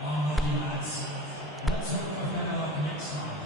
Alrighty, lads. Let's hope for better luck next time.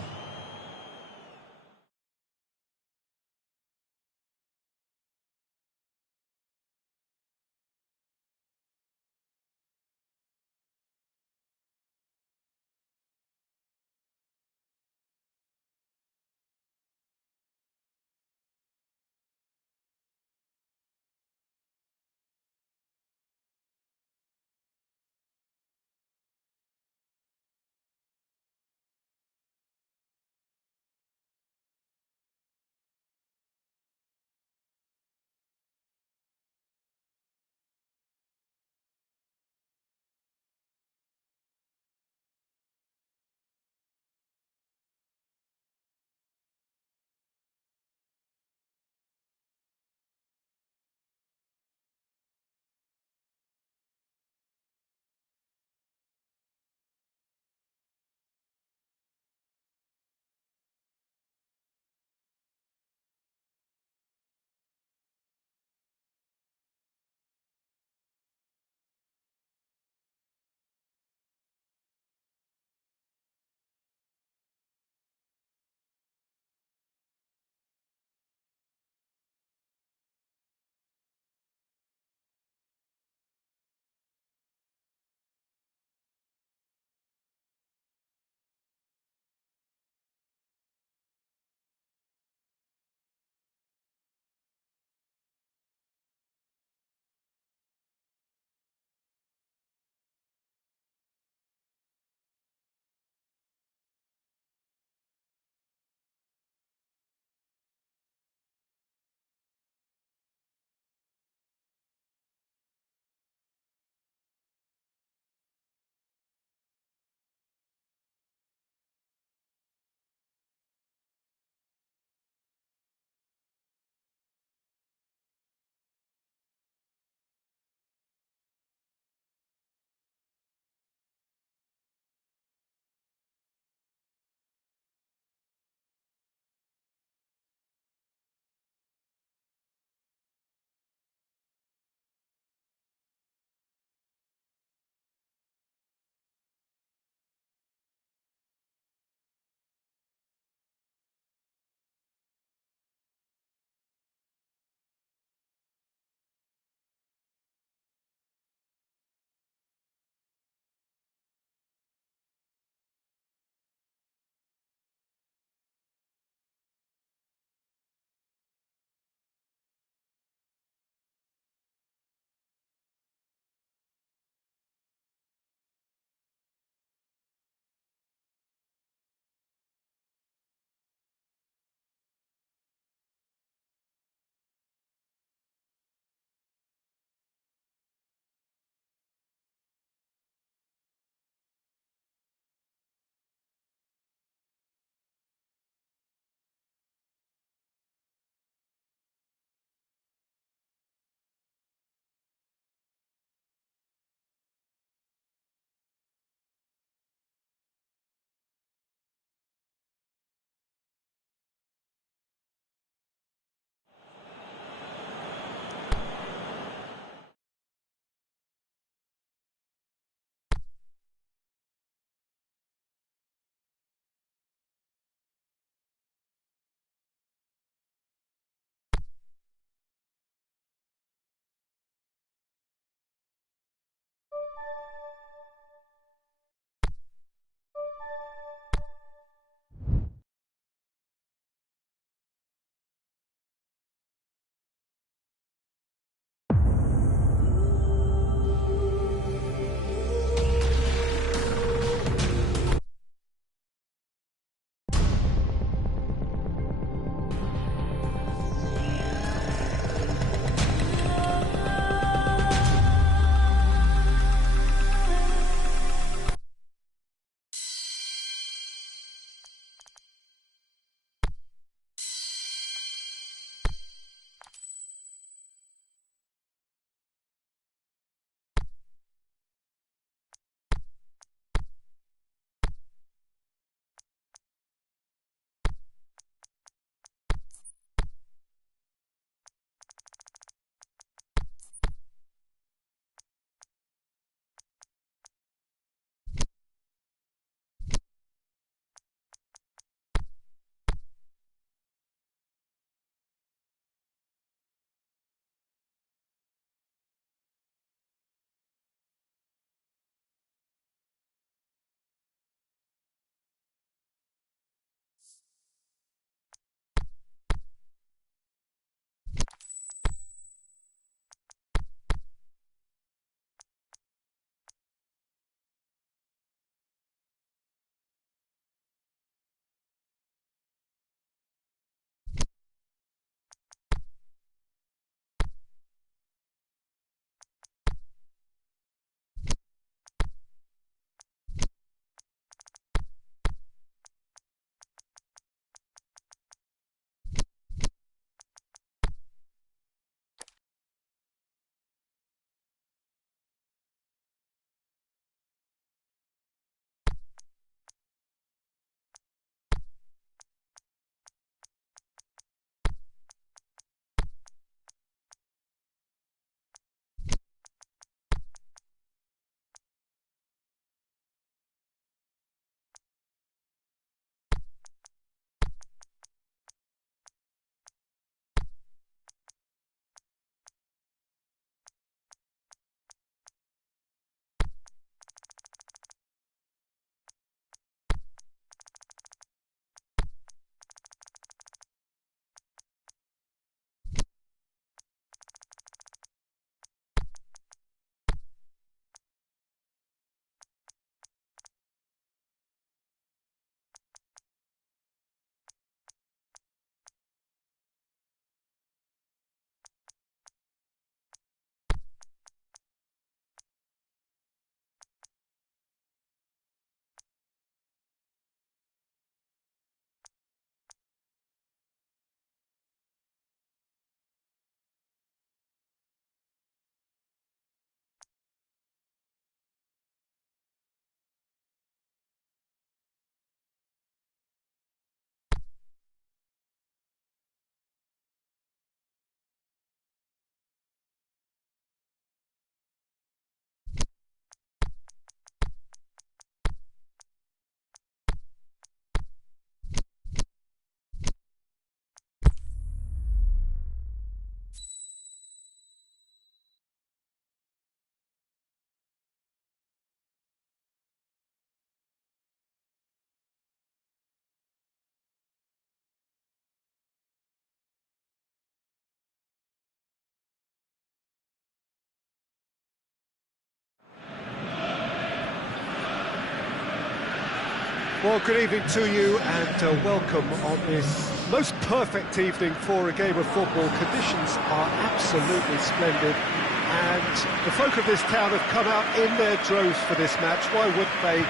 Well, good evening to you and welcome on this most perfect evening for a game of football. Conditions are absolutely splendid and the folk of this town have come out in their droves for this match. Why wouldn't they?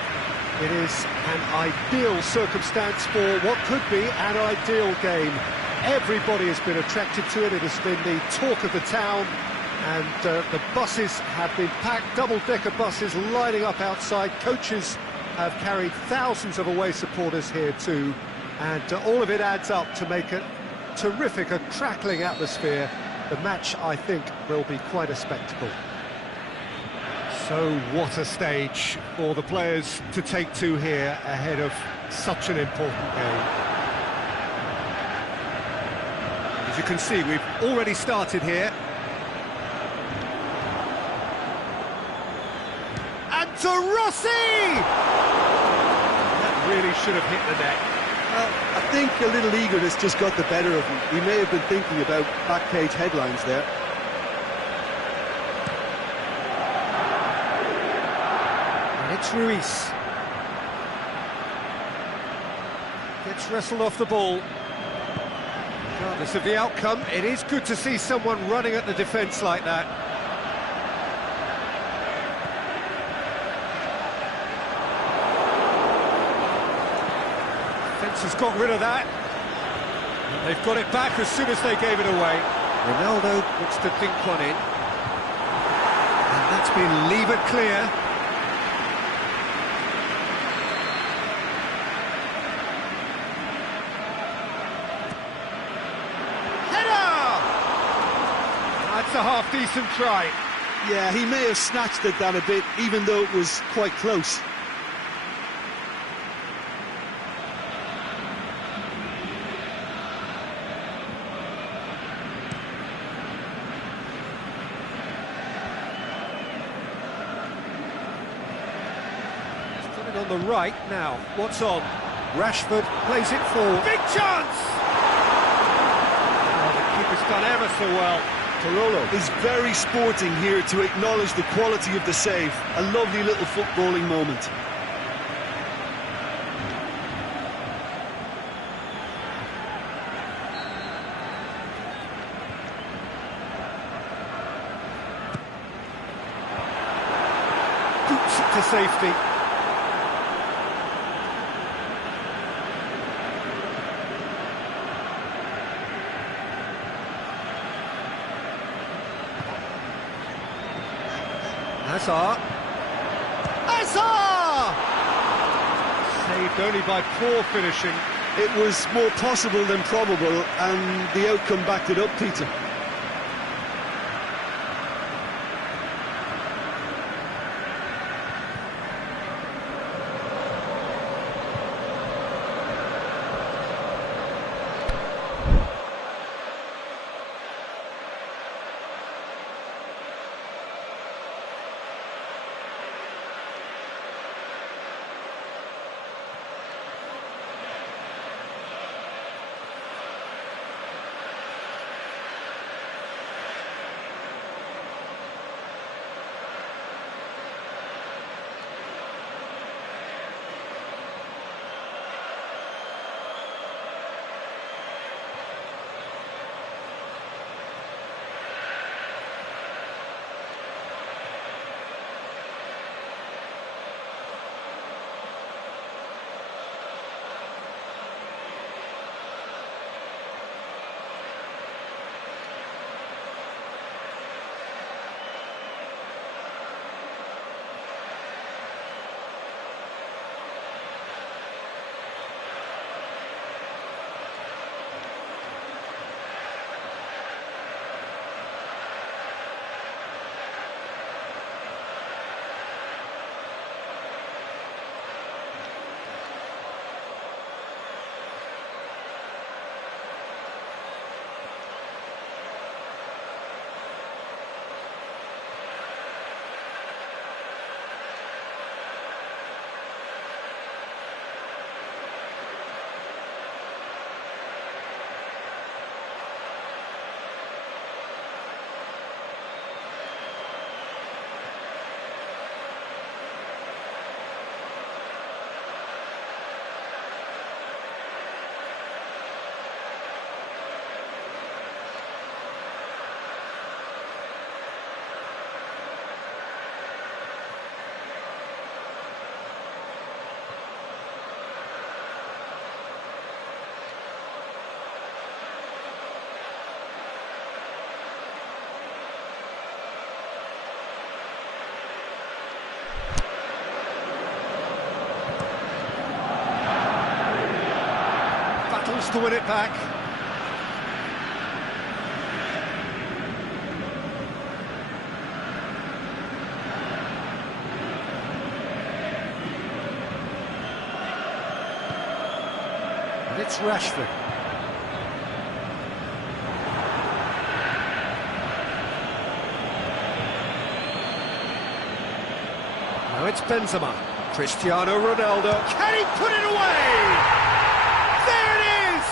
It is an ideal circumstance for what could be an ideal game. Everybody has been attracted to it. It has been the talk of the town, and the buses have been packed, double-decker buses lining up outside. Coaches have carried thousands of away supporters here too, and all of it adds up to make a terrific, a crackling atmosphere. The match, I think, will be quite a spectacle. So what a stage for the players to take to here ahead of such an important game. As you can see, we've already started here. And to Rossi! That really should have hit the net. Well, I think a little eagerness just got the better of him. He may have been thinking about back page headlines there. And it's Ruiz. Gets wrestled off the ball. Regardless of the outcome, it is good to see someone running at the defence like that. Defence has got rid of that. They've got it back as soon as they gave it away. Ronaldo looks to think one in. And that's been levered clear. That's a half-decent try. Yeah, he may have snatched at that a bit, even though it was quite close. He's got it on the right now. What's on? Rashford plays it forward. Big chance! Oh, the keeper's done ever so well. Carolo is very sporting here to acknowledge the quality of the save. A lovely little footballing moment. Boots it to safety. Hazard. Hazard! Saved only by poor finishing. It was more possible than probable, and the outcome backed it up, Peter. chance to win it back. And it's Rashford. Now it's Benzema. Cristiano Ronaldo. Can he put it away? There it is!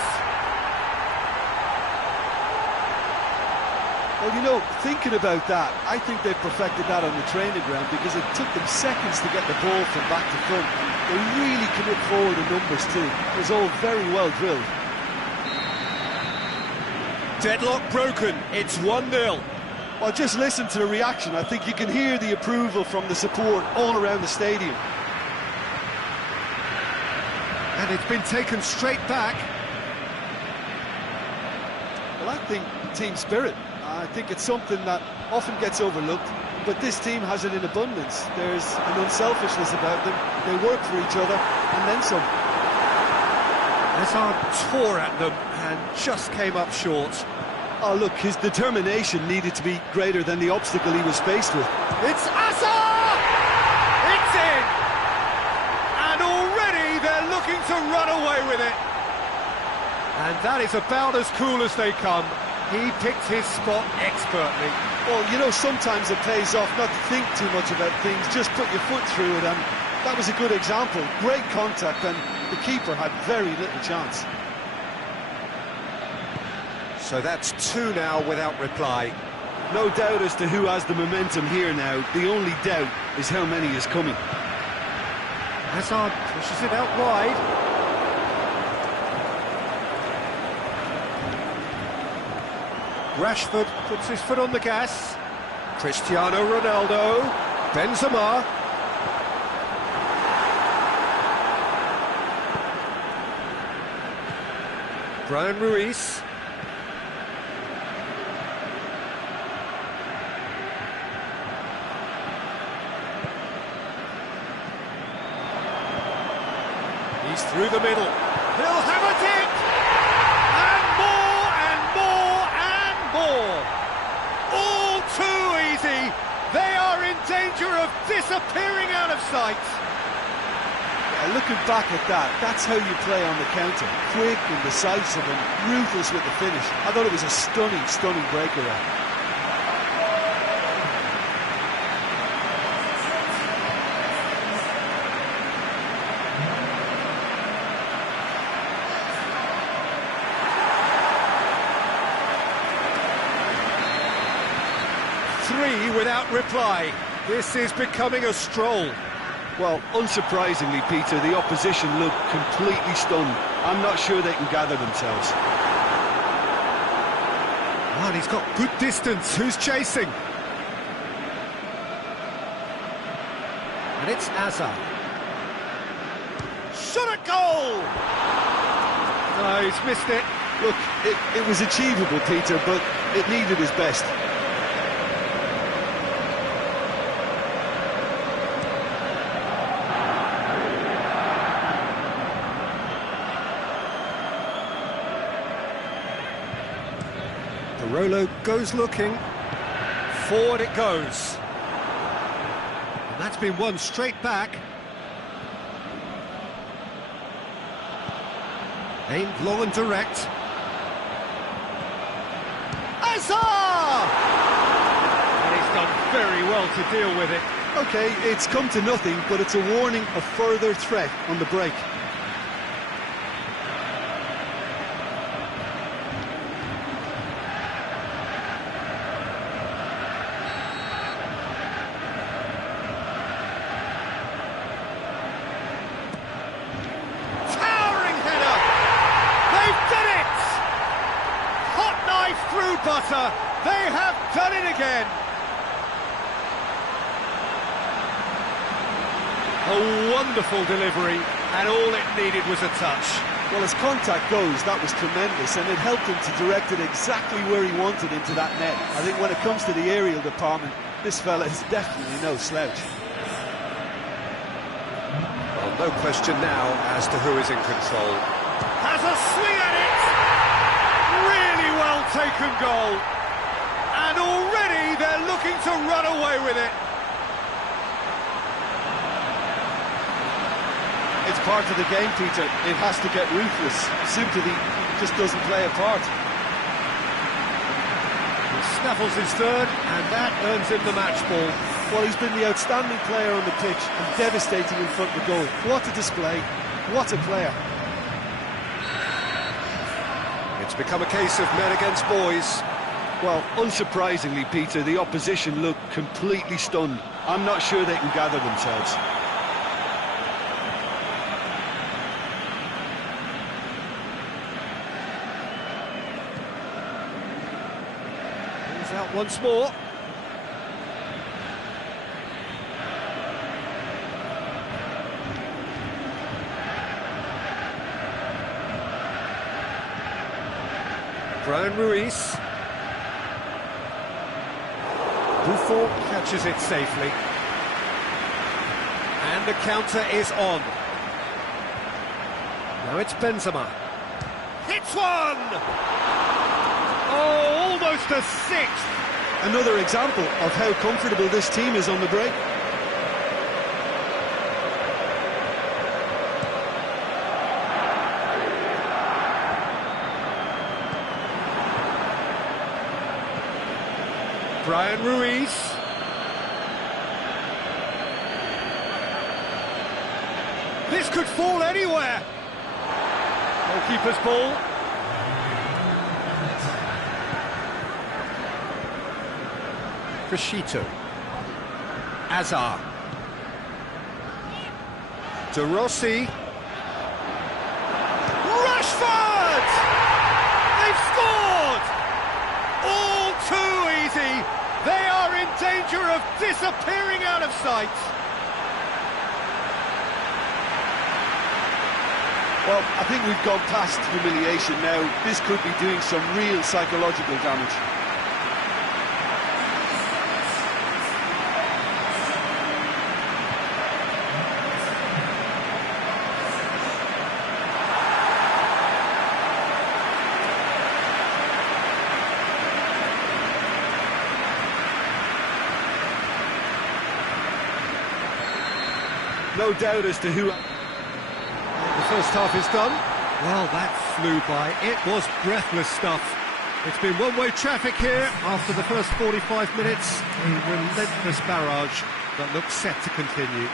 Well, you know, thinking about that, I think they perfected that on the training ground because it took them seconds to get the ball from back to front. They really commit forward in numbers too. It was all very well drilled. Deadlock broken. It's 1-0. Well, just listen to the reaction. I think you can hear the approval from the support all around the stadium. And it's been taken straight back. Well, I think team spirit. I think it's something that often gets overlooked, but this team has it in abundance. There's an unselfishness about them. They work for each other, and then some. Hazard tore at them and just came up short. Oh, look, his determination needed to be greater than the obstacle he was faced with. It's Hazard! It's in! And already they're looking to run away with it. And that is about as cool as they come. He picked his spot expertly. Well, you know, sometimes it pays off not to think too much about things, just put your foot through it, and that was a good example. Great contact, and the keeper had very little chance. So that's 2 now without reply. No doubt as to who has the momentum here now. The only doubt is how many is coming. Hazard pushes it out wide. Rashford puts his foot on the gas. Cristiano Ronaldo. Benzema. Brian Ruiz. He's through the middle. He'll have it in! And more and more and more. All too easy. They are in danger of disappearing out of sight. Yeah, looking back at that, that's how you play on the counter. Quick and decisive and ruthless with the finish. I thought it was a stunning, stunning breakaway. Without reply. This is becoming a stroll. Well, unsurprisingly, Peter, the opposition look completely stunned. I'm not sure they can gather themselves. And he's got good distance. Who's chasing? And it's Hazard. Shot at goal! No, he's missed it. Look, it was achievable, Peter, but it needed his best. Rolo goes looking. Forward it goes. And that's been won straight back. Aimed long and direct. Hazard! And he's done very well to deal with it. OK, it's come to nothing, but it's a warning of further threat on the break. Through butter, they have done it again. A wonderful delivery, and all it needed was a touch. Well, as contact goes, that was tremendous, and it helped him to direct it exactly where he wanted into that net. I think when it comes to the aerial department, this fella is definitely no slouch. Well, no question now as to who is in control. Has a swing at it! Really well taken goal. And already they're looking to run away with it. It's part of the game, Peter. It has to get ruthless. Sympathy just doesn't play a part. He snaffles his third, and that earns him the match ball. Well, he's been the outstanding player on the pitch and devastating in front of the goal. What a display. What a player. It's become a case of men against boys. Well, unsurprisingly, Peter, the opposition look completely stunned. I'm not sure they can gather themselves. He's out once more. Brian Ruiz. Buffon catches it safely. And the counter is on. Now it's Benzema. Hits one! Oh, almost a sixth! Another example of how comfortable this team is on the break. Brian Ruiz. This could fall anywhere. Goalkeeper's ball. Crescito. Azar. De Rossi. Rashford! They've scored! All too easy. They are in danger of disappearing out of sight. Well, I think we've gone past humiliation now. This could be doing some real psychological damage. No doubt as to who... The first half is done. Well, that flew by. It was breathless stuff. It's been one-way traffic here after the first 45 minutes. A relentless barrage that looks set to continue.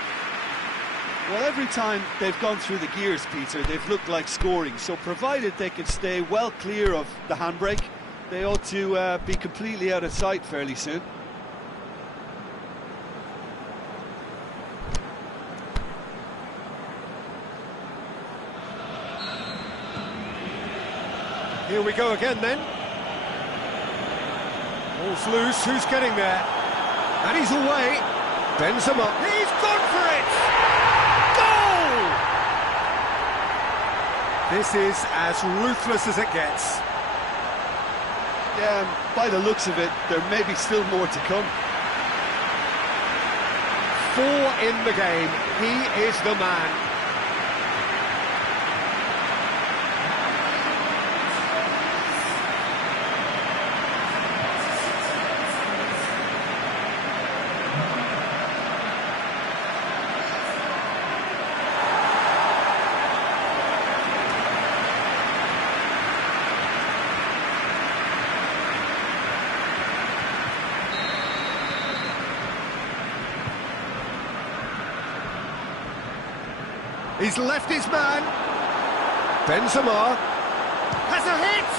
Well, every time they've gone through the gears, Peter, they've looked like scoring. So provided they can stay well clear of the handbrake, they ought to be completely out of sight fairly soon. Here we go again then. Ball's loose, who's getting there? And he's away. Benzema. He's gone for it! Goal! This is as ruthless as it gets. Yeah, by the looks of it, there may be still more to come. 4 in the game. He is the man. He's left his man. Benzema has a hit.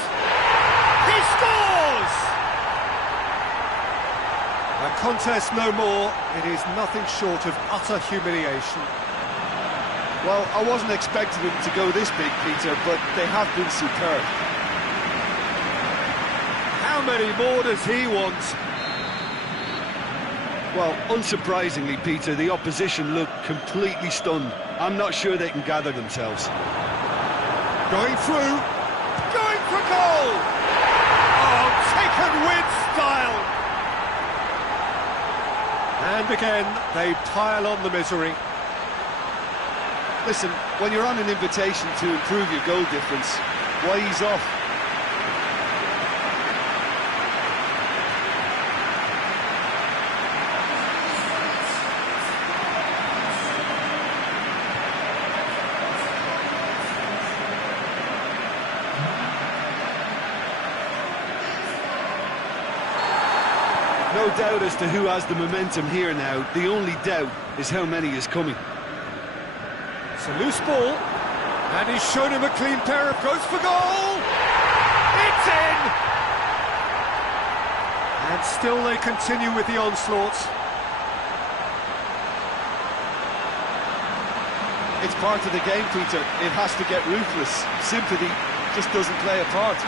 He scores! A contest no more. It is nothing short of utter humiliation. Well, I wasn't expecting them to go this big, Peter, but they have been superb. How many more does he want? Well, unsurprisingly, Peter, the opposition look completely stunned. I'm not sure they can gather themselves. Going through. Going for goal! Oh, taken with style! And again, they pile on the misery. Listen, when you're on an invitation to improve your goal difference, why ease off? No doubt as to who has the momentum here now. The only doubt is how many is coming. It's a loose ball, and he's shown him a clean pair of goes for goal! It's in! And still they continue with the onslaughts. It's part of the game, Peter. It has to get ruthless. Sympathy just doesn't play a part.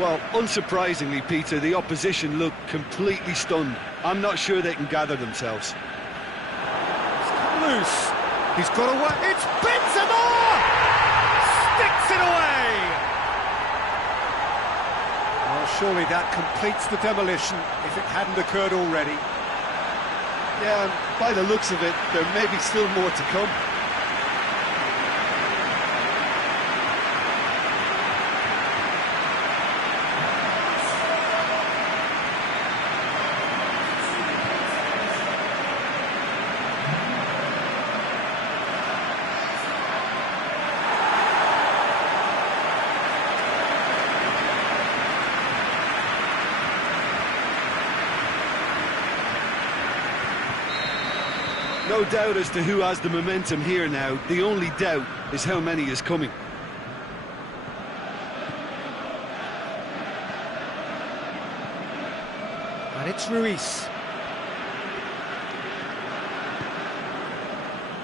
Well, unsurprisingly, Peter, the opposition look completely stunned. I'm not sure they can gather themselves. It's come loose. He's got away. It's Benzema! Sticks it away! Well, surely that completes the demolition if it hadn't occurred already. Yeah, and by the looks of it, there may be still more to come. No doubt as to who has the momentum here now. The only doubt is how many is coming. And it's Ruiz.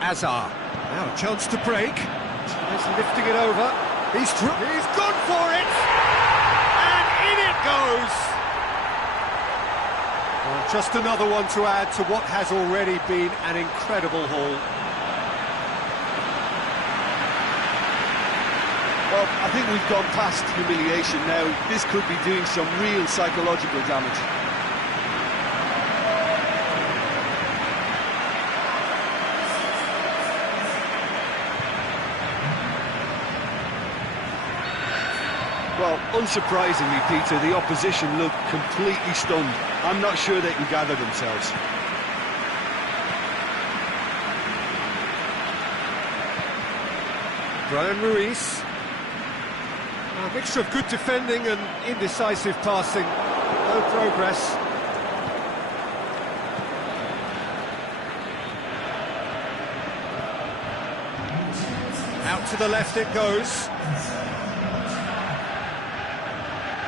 Azar. Now a chance to break. He's lifting it over. He's gone for it! And in it goes! Well, just another one to add to what has already been an incredible haul. Well, I think we've gone past humiliation now. This could be doing some real psychological damage. Well, unsurprisingly, Peter, the opposition look completely stunned. I'm not sure they can gather themselves. Brian Ruiz. A mixture of good defending and indecisive passing. No progress. Out to the left it goes.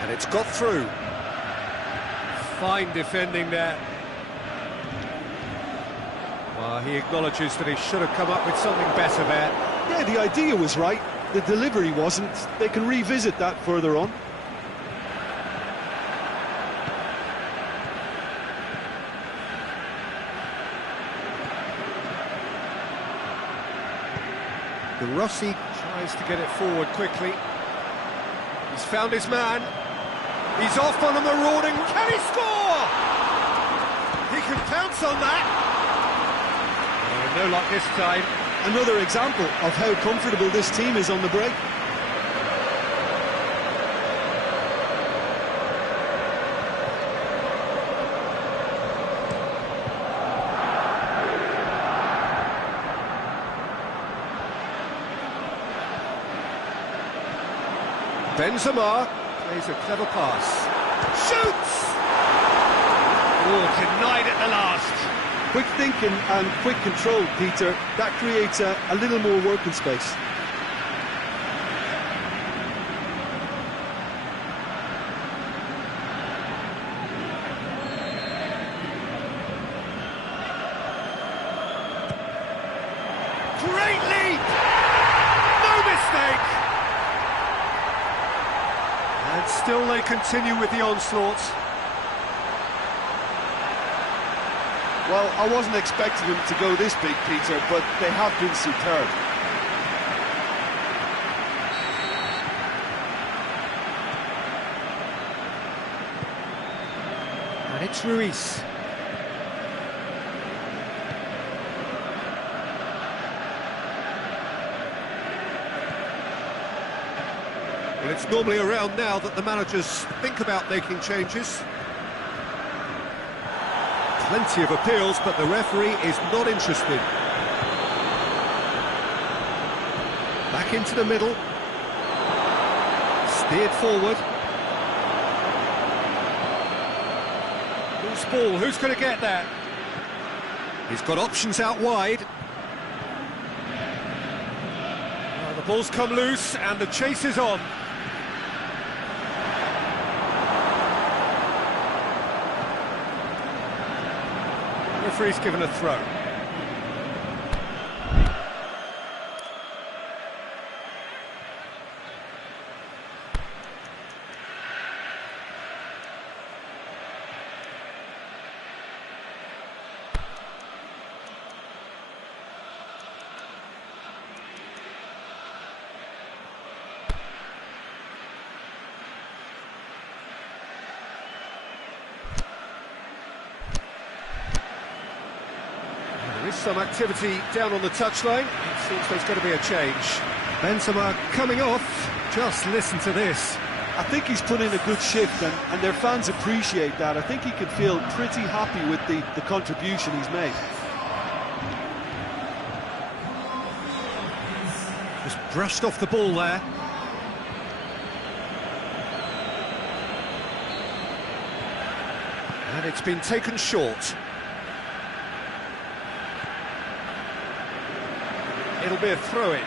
And it's got through. Fine defending there. Well, he acknowledges that he should have come up with something better there. Yeah, the idea was right. The delivery wasn't. They can revisit that further on. De Rossi tries to get it forward quickly. He's found his man. He's off on a marauding. Can he score? He can pounce on that. No luck this time. Another example of how comfortable this team is on the break. Benzema plays a clever pass. Shoots! Oh, denied at the last. Quick thinking and quick control, Peter. That creates a little more working space. Great leap! No mistake. And still they continue with the onslaught. Well, I wasn't expecting them to go this big, Peter, but they have been superb. And it's Ruiz. Well, it's normally around now that the managers think about making changes. Plenty of appeals, but the referee is not interested. Back into the middle. Steered forward. Loose ball, who's going to get that? He's got options out wide. Well, the ball's come loose and the chase is on. Referee's given a throw. There is some activity down on the touchline. It seems there's going to be a change. Benzema coming off. Just listen to this. I think he's put in a good shift, and their fans appreciate that. I think he can feel pretty happy with the contribution he's made. Just brushed off the ball there. And it's been taken short. It'll be a throw-in.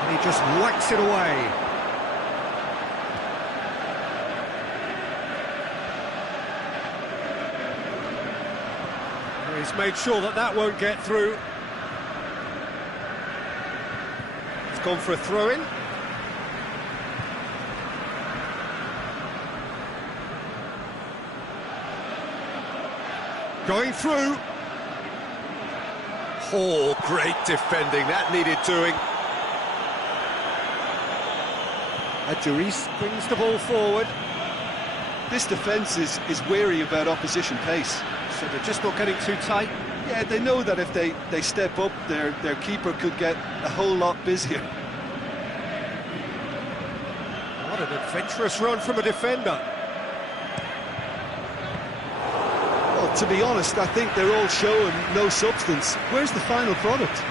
And he just whacks it away. He's made sure that that won't get through. It's gone for a throw-in. Going through. Oh, great defending. That needed doing. Aduriz brings the ball forward. This defence is wary about opposition pace. So they're just not getting too tight. Yeah, they know that if they step up, their keeper could get a whole lot busier. What an adventurous run from a defender. Well, to be honest, I think they're all show and no substance. Where's the final product?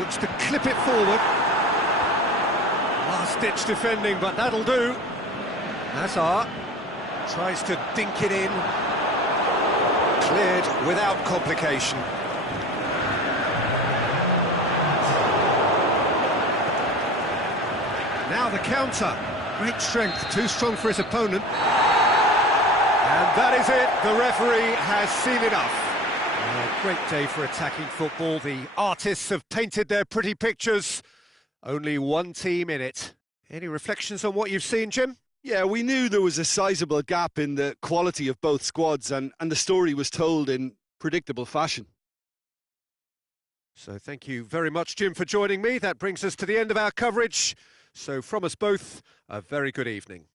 Looks to clip it forward. Last-ditch defending, but that'll do. Hazard tries to dink it in. Cleared without complication. Now the counter. Great strength, too strong for his opponent. And that is it. The referee has seen enough. A great day for attacking football. The artists have painted their pretty pictures. Only one team in it. Any reflections on what you've seen, Jim? Yeah, we knew there was a sizable gap in the quality of both squads, and the story was told in predictable fashion. So thank you very much, Jim, for joining me. That brings us to the end of our coverage. So from us both, a very good evening.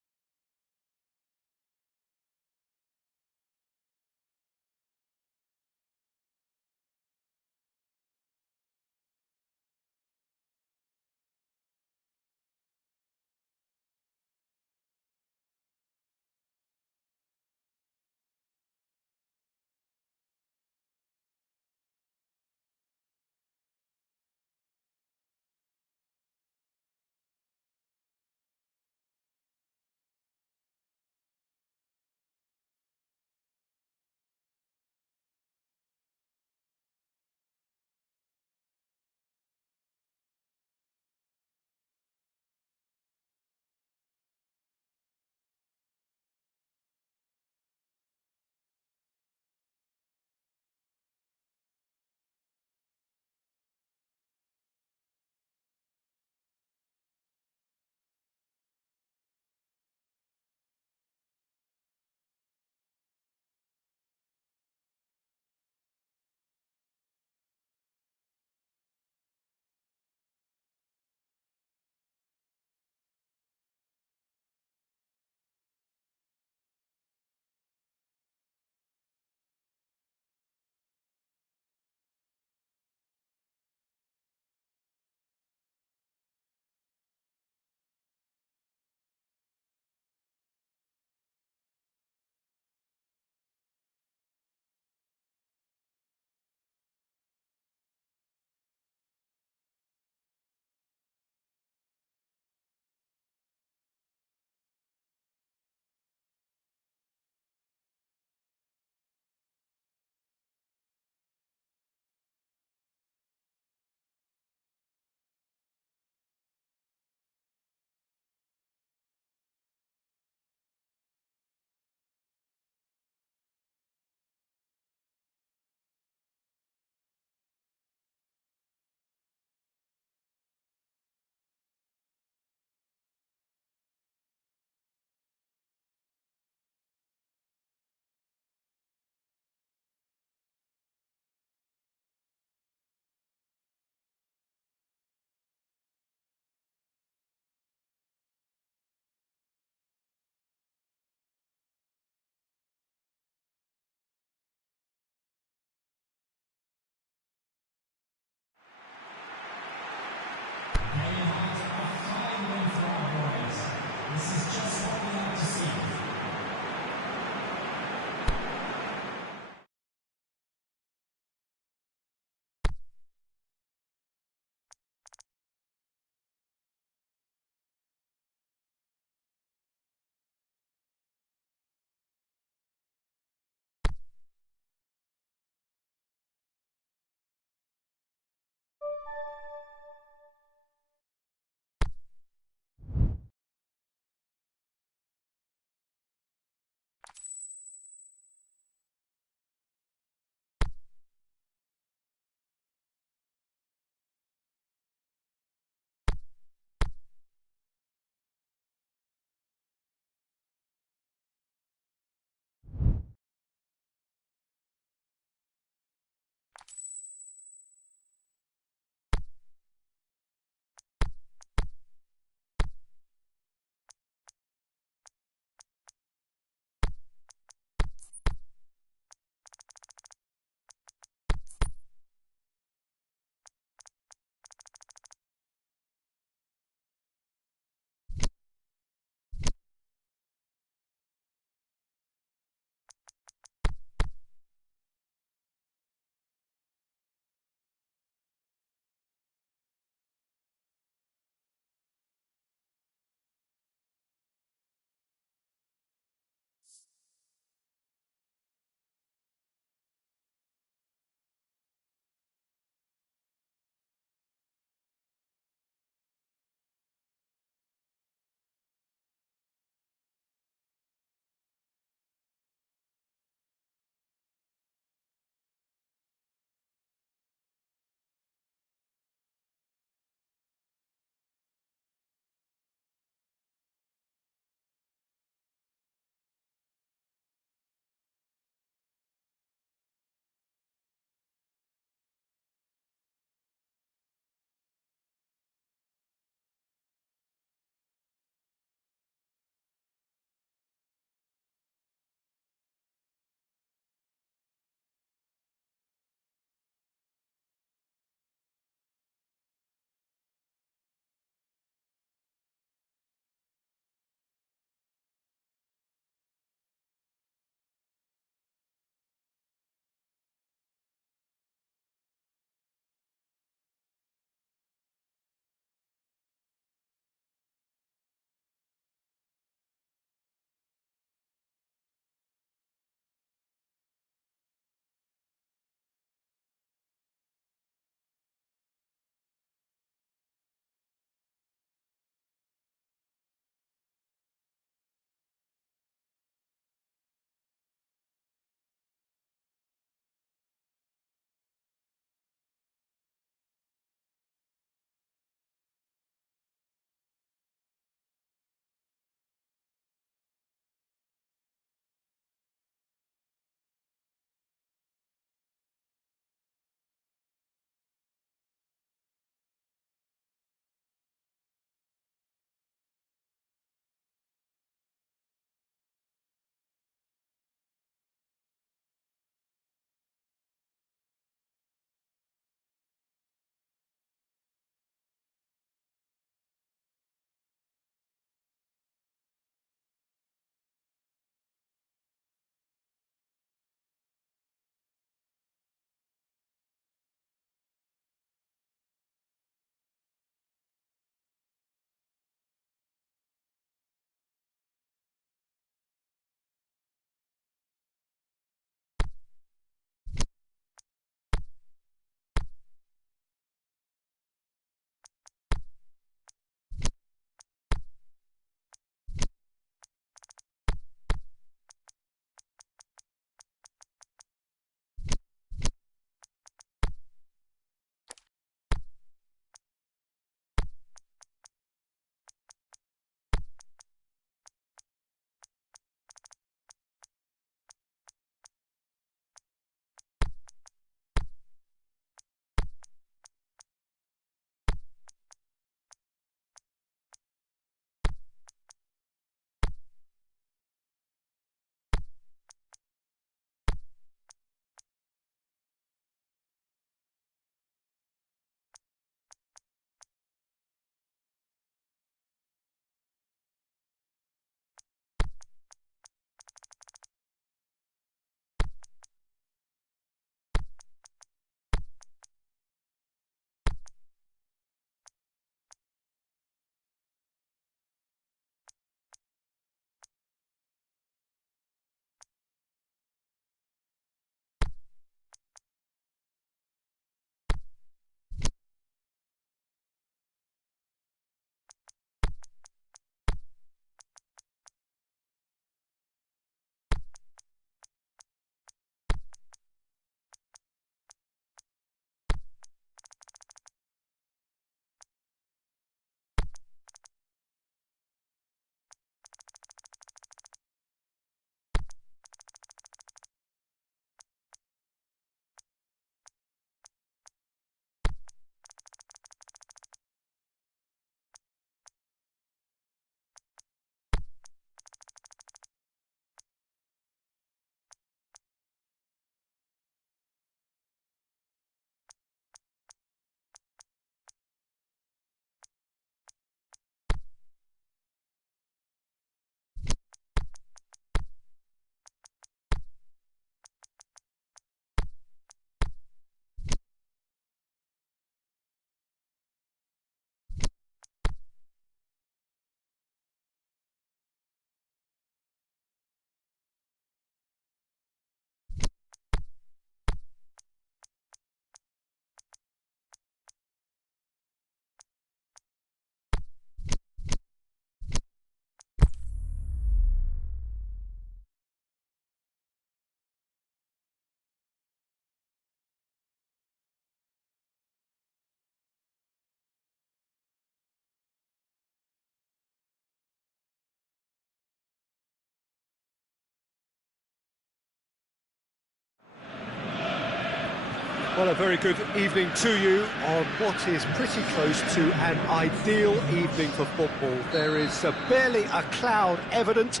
Well, a very good evening to you on what is pretty close to an ideal evening for football. There is barely a cloud evident.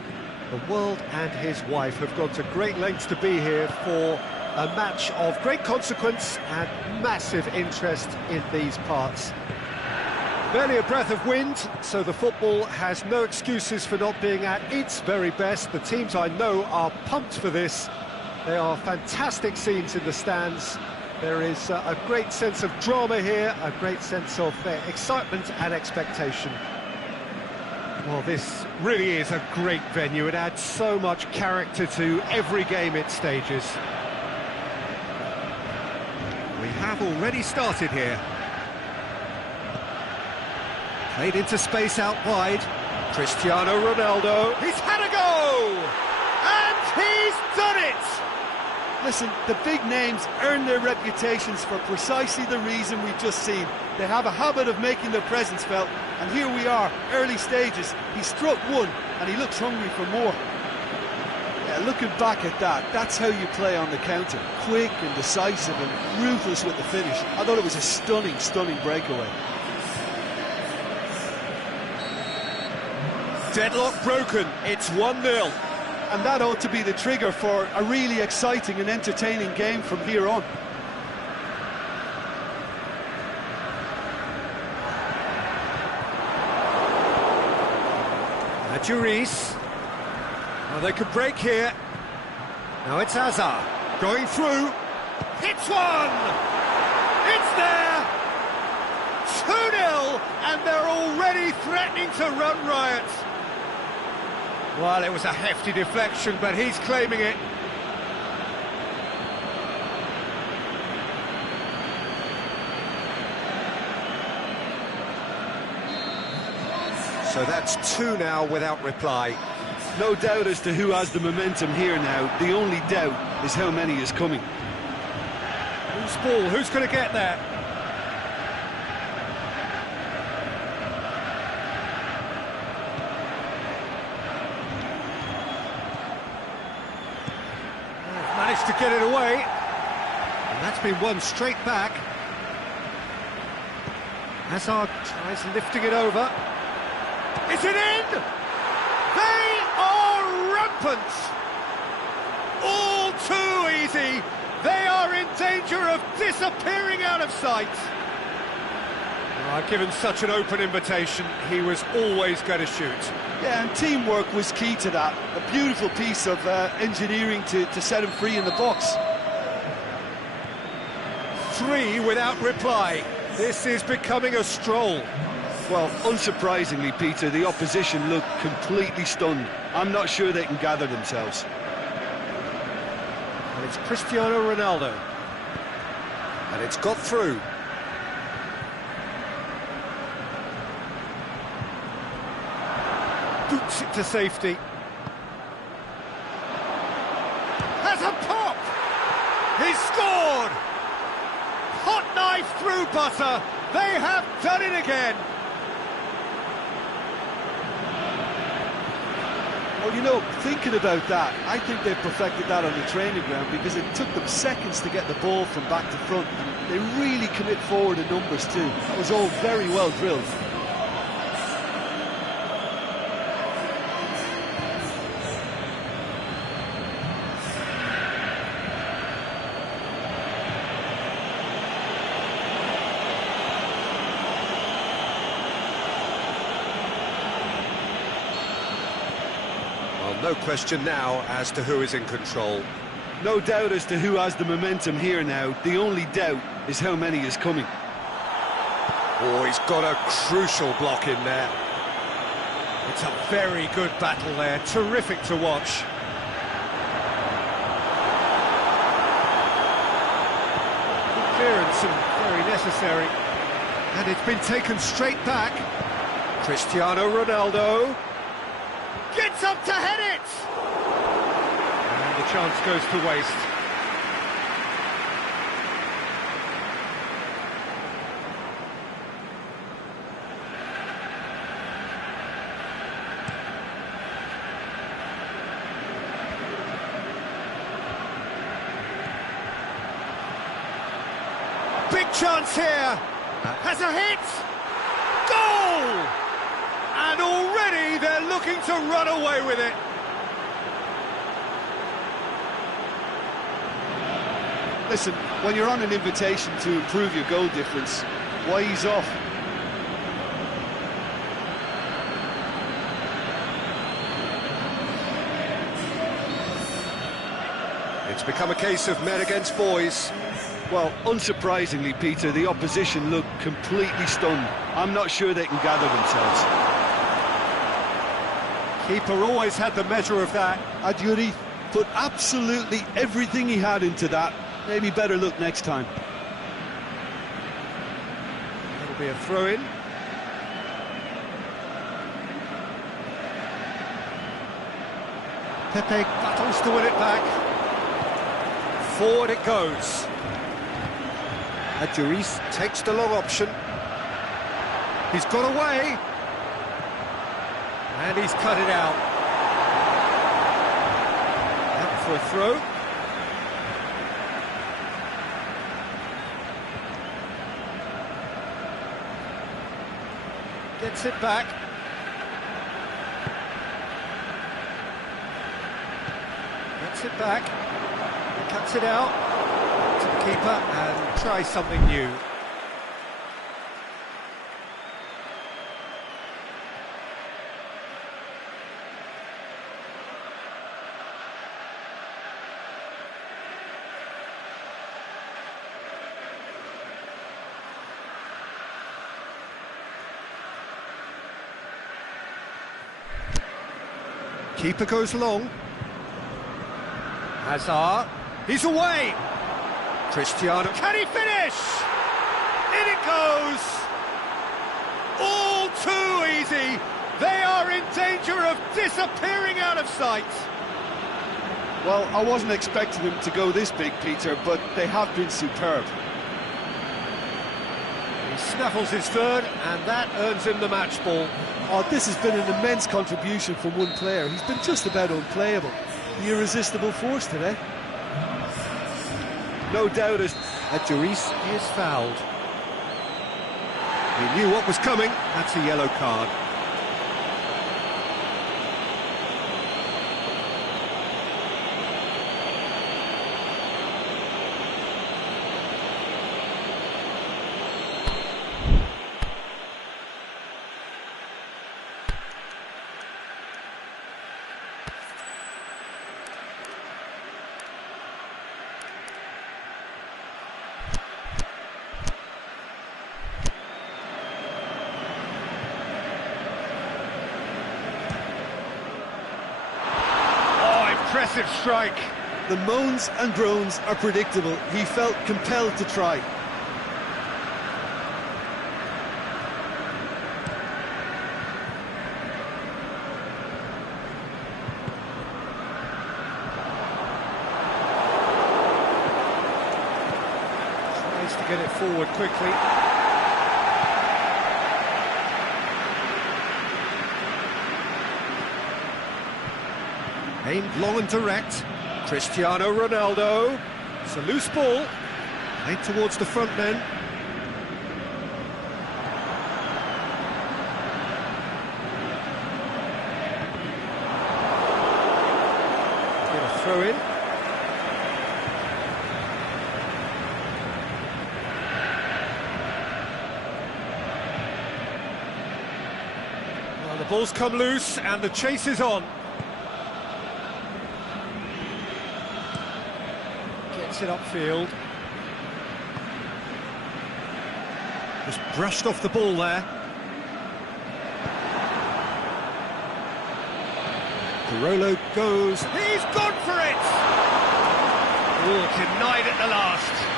The world and his wife have gone to great lengths to be here for a match of great consequence and massive interest in these parts. Barely a breath of wind, so the football has no excuses for not being at its very best. The teams I know are pumped for this. They are fantastic scenes in the stands. There is a great sense of drama here, a great sense of excitement and expectation. Well, this really is a great venue. It adds so much character to every game it stages. We have already started here. Played into space out wide. Cristiano Ronaldo. He's had a go! And he's done it! Listen, the big names earn their reputations for precisely the reason we've just seen. They have a habit of making their presence felt, and here we are, early stages. He struck one, and he looks hungry for more. Yeah, looking back at that, that's how you play on the counter. Quick and decisive and ruthless with the finish. I thought it was a stunning, stunning breakaway. Deadlock broken, it's 1-0. And that ought to be the trigger for a really exciting and entertaining game from here on. Juris. Well, they could break here. Now it's Hazard going through. Hits one! It's there! 2-0, and they're already threatening to run riot. Well, it was a hefty deflection, but he's claiming it. So that's 2 now without reply. No doubt as to who has the momentum here now. The only doubt is how many is coming. Who's ball? Who's going to get there? Managed to get it away. And that's been won straight back. Hazard tries lifting it over. Is it in? They are rampant! All too easy! They are in danger of disappearing out of sight! Given such an open invitation, he was always going to shoot. Yeah, and teamwork was key to that. A beautiful piece of engineering to set him free in the box. 3 without reply. This is becoming a stroll. Well, unsurprisingly, Peter, the opposition look completely stunned. I'm not sure they can gather themselves. And it's Cristiano Ronaldo. And it's got through. Boots it to safety. Has a pop! He's scored! Hot knife through butter. They have done it again. Well, you know, thinking about that, I think they perfected that on the training ground because it took them seconds to get the ball from back to front, and they really commit forward in numbers too. That was all very well drilled. No question now as to who is in control. No doubt as to who has the momentum here now. The only doubt is how many is coming. Oh, he's got a crucial block in there. It's a very good battle there. Terrific to watch. Good clearance and very necessary. And it's been taken straight back. Cristiano Ronaldo gets up to head it! And the chance goes to waste. big chance here. Has a hit. Goal! And already they're looking to run away with it. Listen, when you're on an invitation to improve your goal difference, why ease off? It's become a case of men against boys. Well, unsurprisingly, Peter, the opposition look completely stunned. I'm not sure they can gather themselves. Keeper always had the measure of that. Adjuri put absolutely everything he had into that. Maybe better look next time. It'll be a throw-in. Pepe battles to win it back. Forward it goes. Adjuris takes the long option. He's got away. And he's cut it out. Out for a throw. Gets it back. Gets it back. Cuts it out to the keeper and tries something new. Keeper goes long. Hazard. He's away! Cristiano, can he finish? In it goes! All too easy! They are in danger of disappearing out of sight! Well, I wasn't expecting them to go this big, Peter, but they have been superb. He snaffles his third, and that earns him the match ball. Oh, this has been an immense contribution from one player. He's been just about unplayable. The irresistible force today. No doubt as Adjuris is fouled. He knew what was coming. That's a yellow card. Impressive strike. The moans and groans are predictable. He felt compelled to try. Tries to get it forward quickly. Aimed long and direct. Cristiano Ronaldo. It's a loose ball. Played towards the front men. Get a throw in. Well, the ball's come loose and the chase is on. It upfield. Just brushed off the ball there. Carollo goes. He's gone for it! Oh, denied at the last.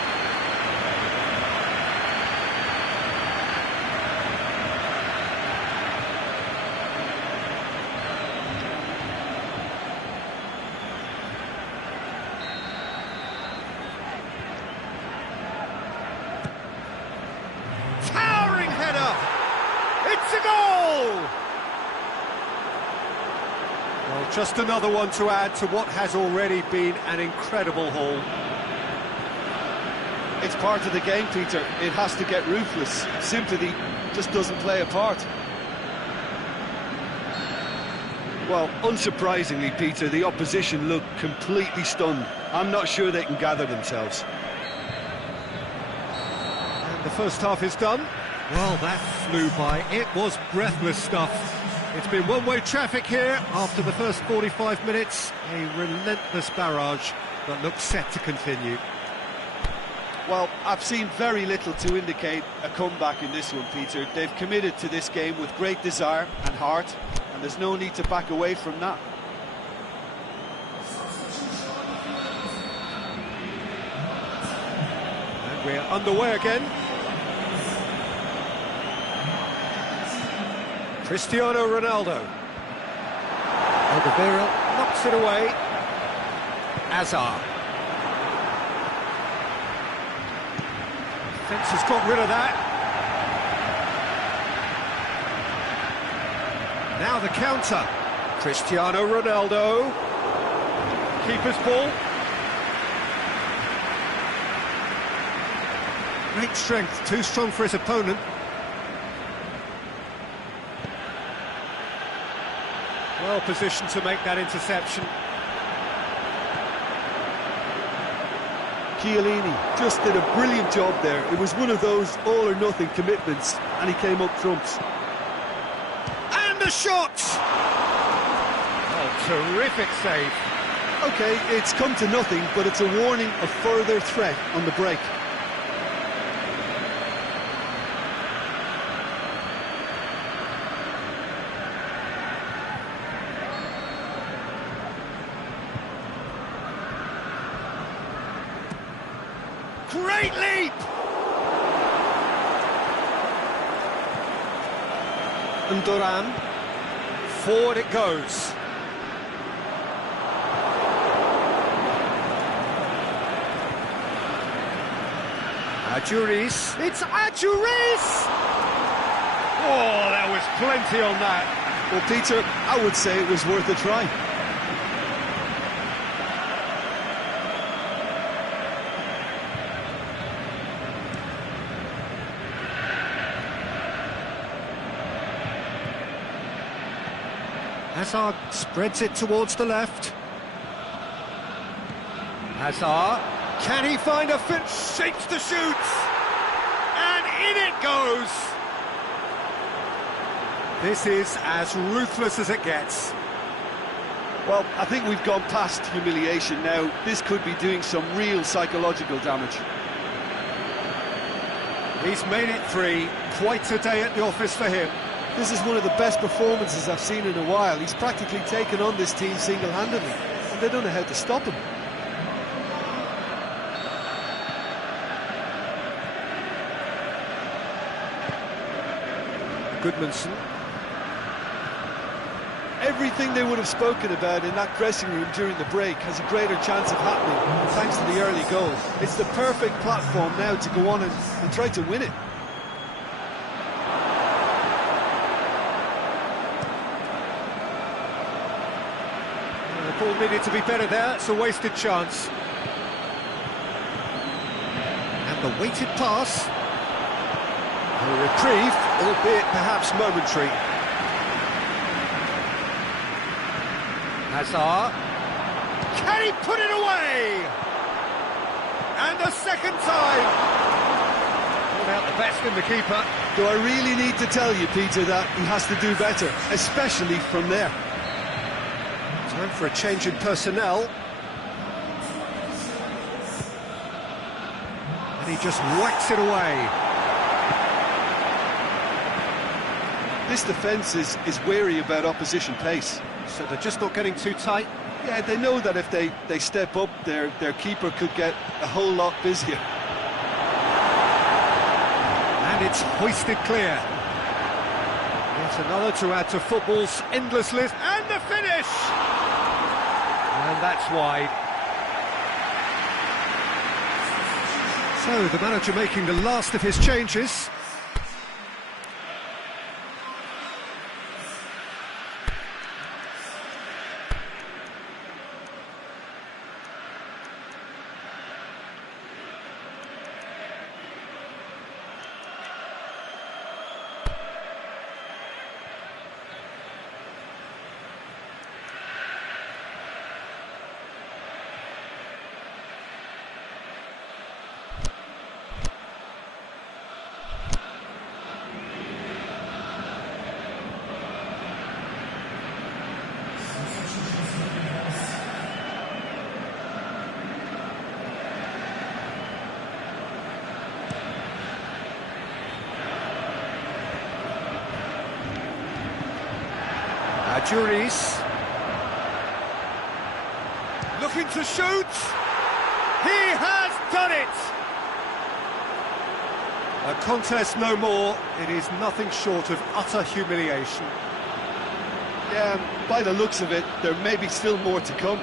It's a goal! Well, just another one to add to what has already been an incredible haul. It's part of the game, Peter. It has to get ruthless. Sympathy just doesn't play a part. Well, unsurprisingly, Peter, the opposition look completely stunned. I'm not sure they can gather themselves. And the first half is done. Well, that flew by. It was breathless stuff. It's been one-way traffic here after the first 45 minutes. A relentless barrage that looks set to continue. Well, I've seen very little to indicate a comeback in this one, Peter. They've committed to this game with great desire and heart, and there's no need to back away from that. And we're underway again. Cristiano Ronaldo. Alderweireld knocks it away. Hazard. Defence has got rid of that. Now the counter. Cristiano Ronaldo. Keeper's ball. Great strength, too strong for his opponent. Well positioned to make that interception. Chiellini just did a brilliant job there. It was one of those all-or-nothing commitments, and he came up trumps. And the shot! Oh, terrific save. OK, it's come to nothing, but it's a warning of further threat on the break. Great leap! And Duran. Forward it goes. Adjuris. It's Adjuris! Oh, there was plenty on that. Well, Peter, I would say it was worth a try. Hazard spreads it towards the left. Hazard, can he find a fit? Shapes the shoots! And in it goes! This is as ruthless as it gets. Well, I think we've gone past humiliation now. This could be doing some real psychological damage. He's made it 3. Quite a day at the office for him. This is one of the best performances I've seen in a while. He's practically taken on this team single-handedly, and they don't know how to stop him. Goodmanson. Everything they would have spoken about in that dressing room during the break has a greater chance of happening thanks to the early goal. It's the perfect platform now to go on and try to win it. The ball needed to be better there. It's a wasted chance. And the weighted pass. A reprieve, albeit perhaps momentary. Hazard. Can he put it away? And the second time. Brought out the best in the keeper. Do I really need to tell you, Peter, that he has to do better, especially from there? Time for a change in personnel. And he just whacks it away. This defence is wary about opposition pace. So they're just not getting too tight. Yeah, they know that if they step up, their keeper could get a whole lot busier. And it's hoisted clear. Yet another to add to football's endless list. And the finish! And that's wide. So the manager making the last of his changes. Juris. Looking to shoot. He has done it! A contest no more. It is nothing short of utter humiliation. Yeah, by the looks of it, there may be still more to come.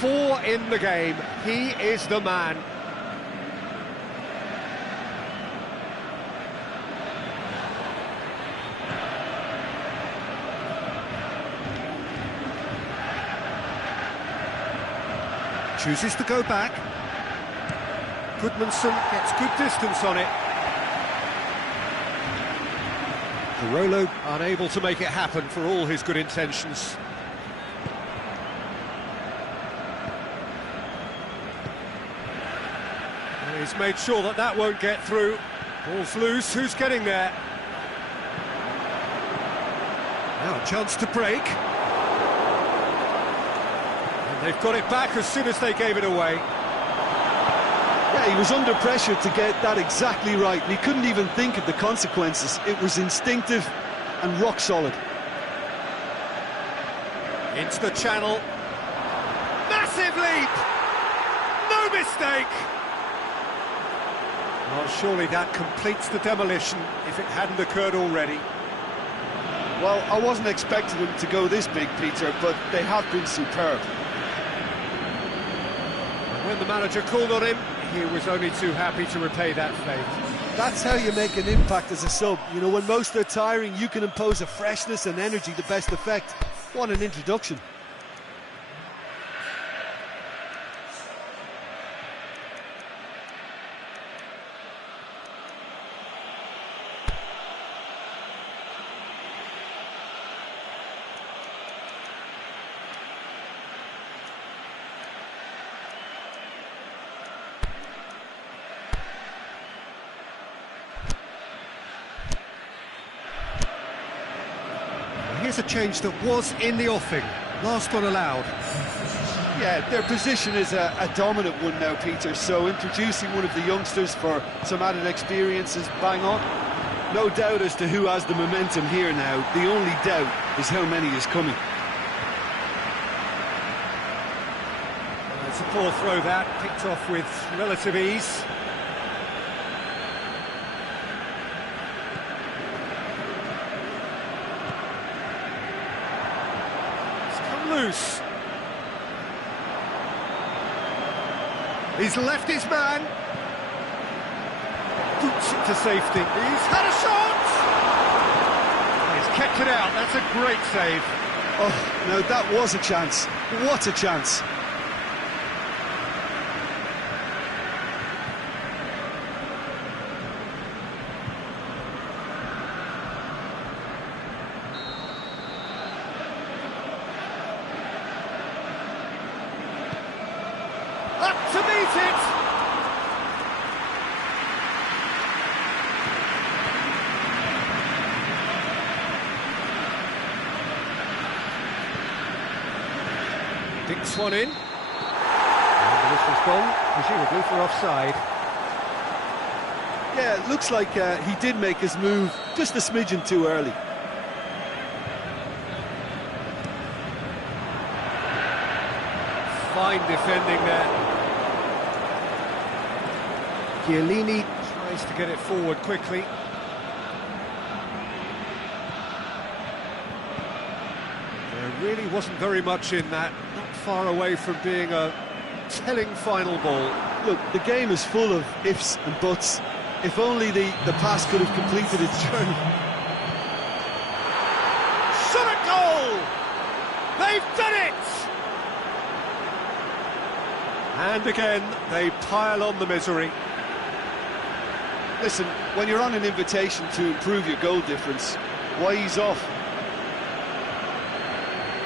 4 in the game. He is the man. Chooses to go back. Goodmanson gets good distance on it. Carollo unable to make it happen for all his good intentions. And he's made sure that that won't get through. Ball's loose, who's getting there? Now a chance to break. And they've got it back as soon as they gave it away. Yeah, he was under pressure to get that exactly right, and he couldn't even think of the consequences. It was instinctive and rock solid. Into the channel. Massive leap! No mistake! Well, surely that completes the demolition if it hadn't occurred already. Well, I wasn't expecting them to go this big, Peter, but they have been superb. When the manager called on him, he was only too happy to repay that favour. That's how you make an impact as a sub. You know, when most are tiring, you can impose a freshness and energy to best effect. What an introduction. Here's a change that was in the offing. Last one allowed. Yeah, their position is a dominant one now, Peter, so introducing one of the youngsters for some added experience is bang on. No doubt as to who has the momentum here now. The only doubt is how many is coming. It's a poor throw that, picked off with relative ease. Loose. He's left his man. Boots it to safety. He's had a shot. He's kept it out. That's a great save. Oh, no, that was a chance. What a chance. Up to meet it! Dinks one in. And the whistle's gone, presumably for offside. Yeah, it looks like he did make his move just a smidgen too early. Fine defending there. Chiellini tries to get it forward quickly. There really wasn't very much in that, not far away from being a telling final ball. Look, the game is full of ifs and buts. If only the pass could have completed its journey. Shot a goal! They've done it! And again, they pile on the misery. Listen, when you're on an invitation to improve your goal difference, why ease off?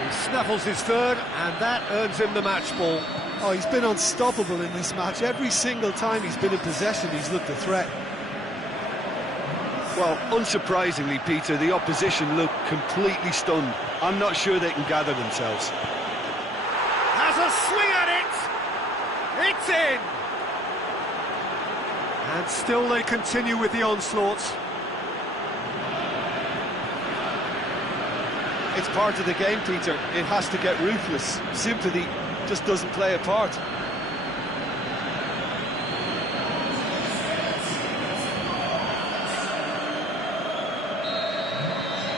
He snaffles his third, and that earns him the match ball. Oh, he's been unstoppable in this match. Every single time he's been in possession, he's looked a threat. Well, unsurprisingly, Peter, the opposition look completely stunned. I'm not sure they can gather themselves. Has a swing at it! It's in! And still they continue with the onslaught. It's part of the game, Peter. It has to get ruthless. Sympathy just doesn't play a part.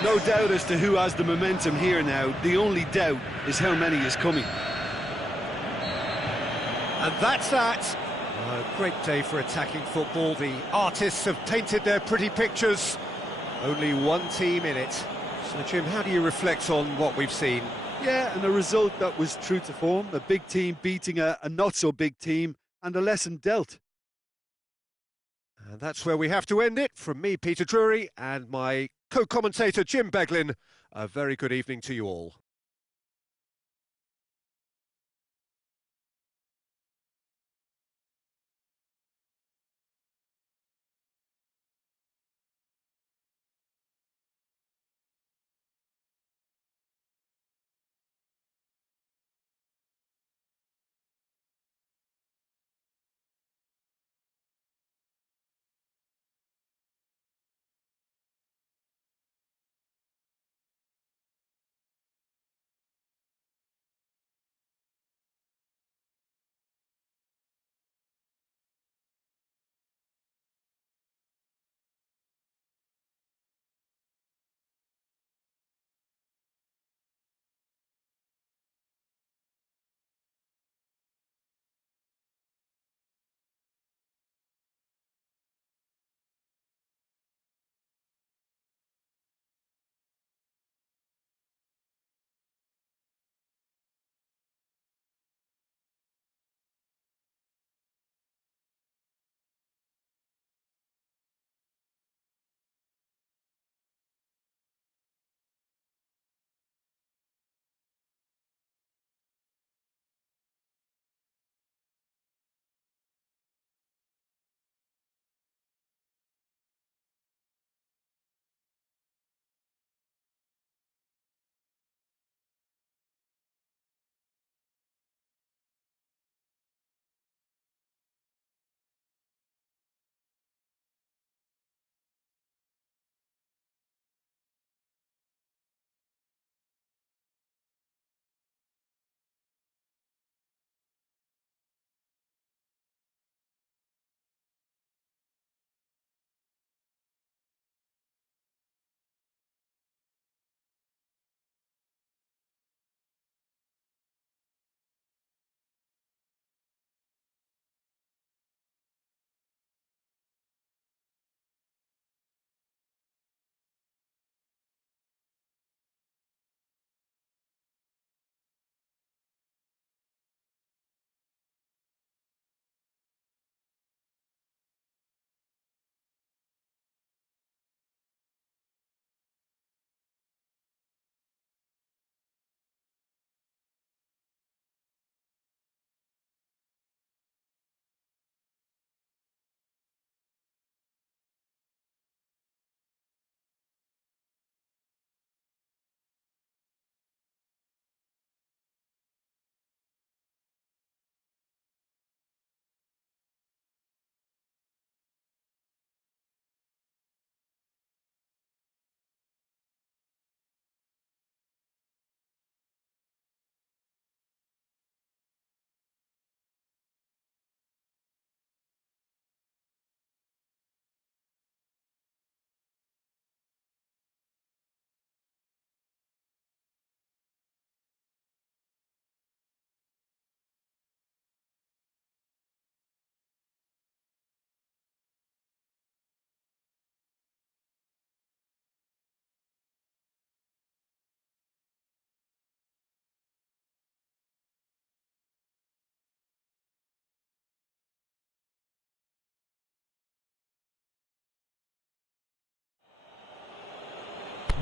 No doubt as to who has the momentum here now. The only doubt is how many is coming. And that's that. A great day for attacking football. The artists have painted their pretty pictures. Only one team in it. So, Jim, how do you reflect on what we've seen? Yeah, and a result that was true to form. A big team beating a not-so-big team, and a lesson dealt. And that's where we have to end it. From me, Peter Drury, and my co-commentator, Jim Beglin. A very good evening to you all.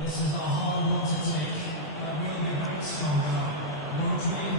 This is a hard one to take, but we'll be back stronger. Won't we?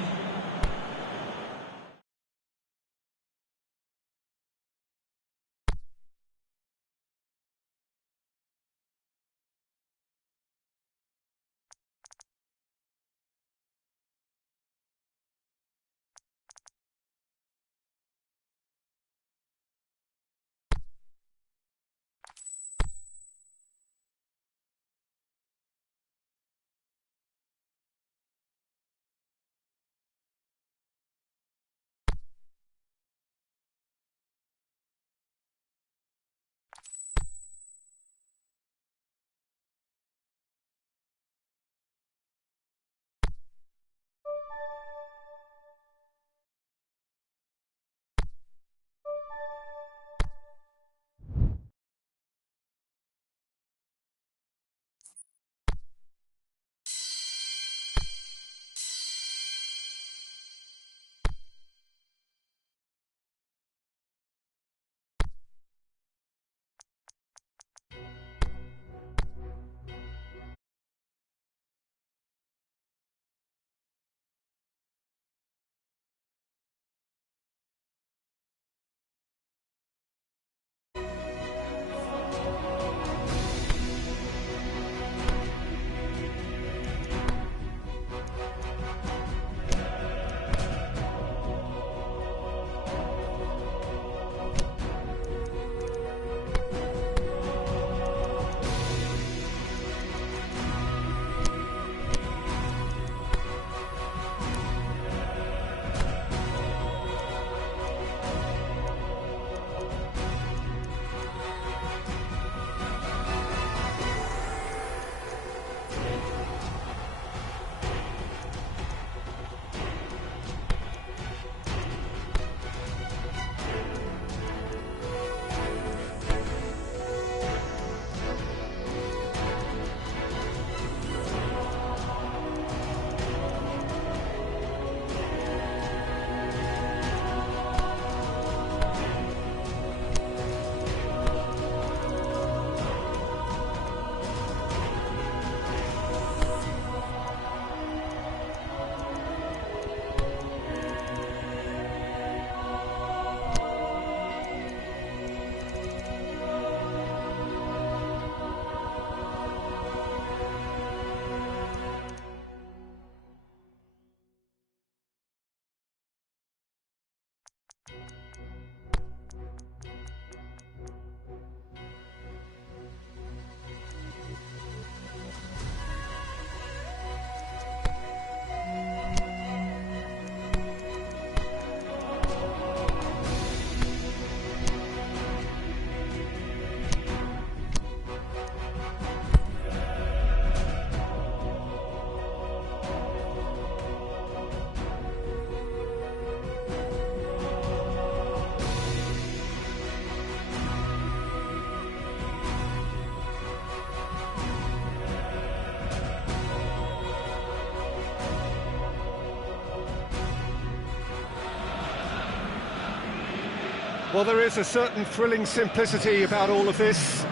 Well, there is a certain thrilling simplicity about all of this.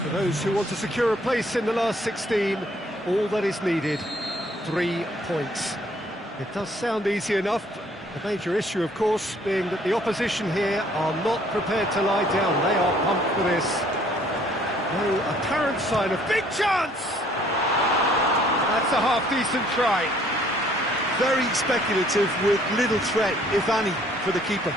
For those who want to secure a place in the last 16, all that is needed, 3 points. It does sound easy enough. The major issue, of course, being that the opposition here are not prepared to lie down. They are pumped for this. No apparent sign of big chance! That's a half-decent try. Very speculative with little threat, if any, for the keeper.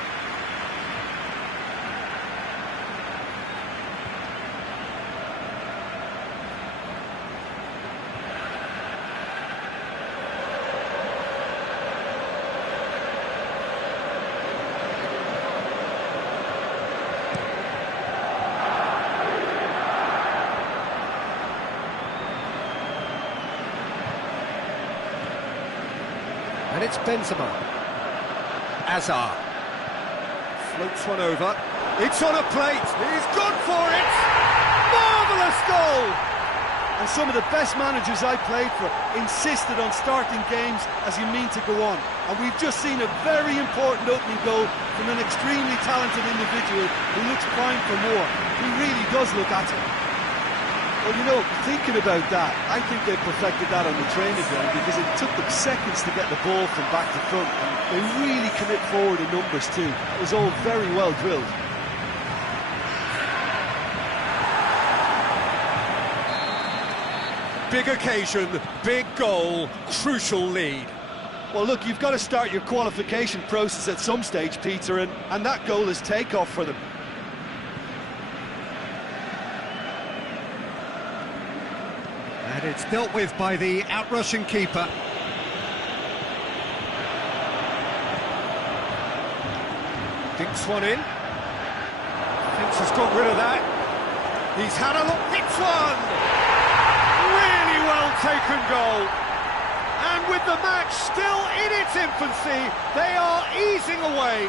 And it's Benzema. Azar. Floats one over. It's on a plate. He's gone for it. Marvellous goal. And some of the best managers I played for insisted on starting games as you mean to go on. And we've just seen a very important opening goal from an extremely talented individual who looks primed for more. He really does look at it. Well, you know, thinking about that, I think they perfected that on the training ground because it took them seconds to get the ball from back to front, and they really commit forward in numbers too. It was all very well drilled. Big occasion, big goal, crucial lead. Well, look, you've got to start your qualification process at some stage, Peter, and that goal is takeoff for them. And it's dealt with by the outrushing keeper. Dinks one in. Thinks has got rid of that. He's had a look, hits one! Really well taken goal. And with the match still in its infancy, they are easing away.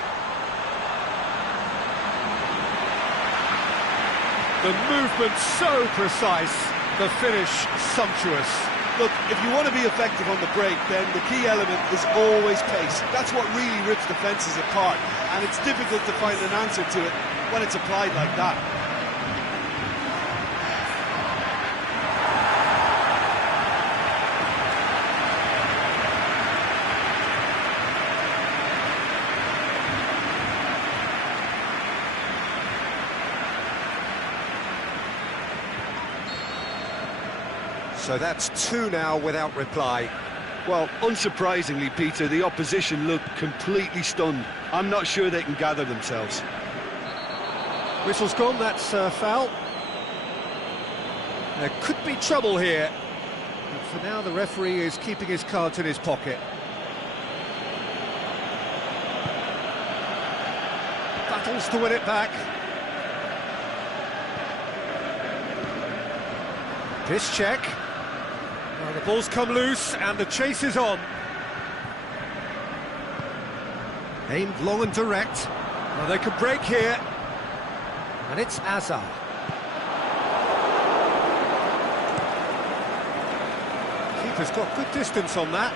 The movement so precise. The finish sumptuous. Look, if you want to be effective on the break, then the key element is always pace. That's what really rips defences apart, and it's difficult to find an answer to it when it's applied like that. So that's 2 now without reply. Well, unsurprisingly, Peter, the opposition looked completely stunned. I'm not sure they can gather themselves. Whistle's gone, that's foul. There could be trouble here. But for now, the referee is keeping his cards in his pocket. Battles to win it back. This check. Well, the ball's come loose and the chase is on. Aimed long and direct. Well, they could break here. And it's Azar. Keeper's got good distance on that.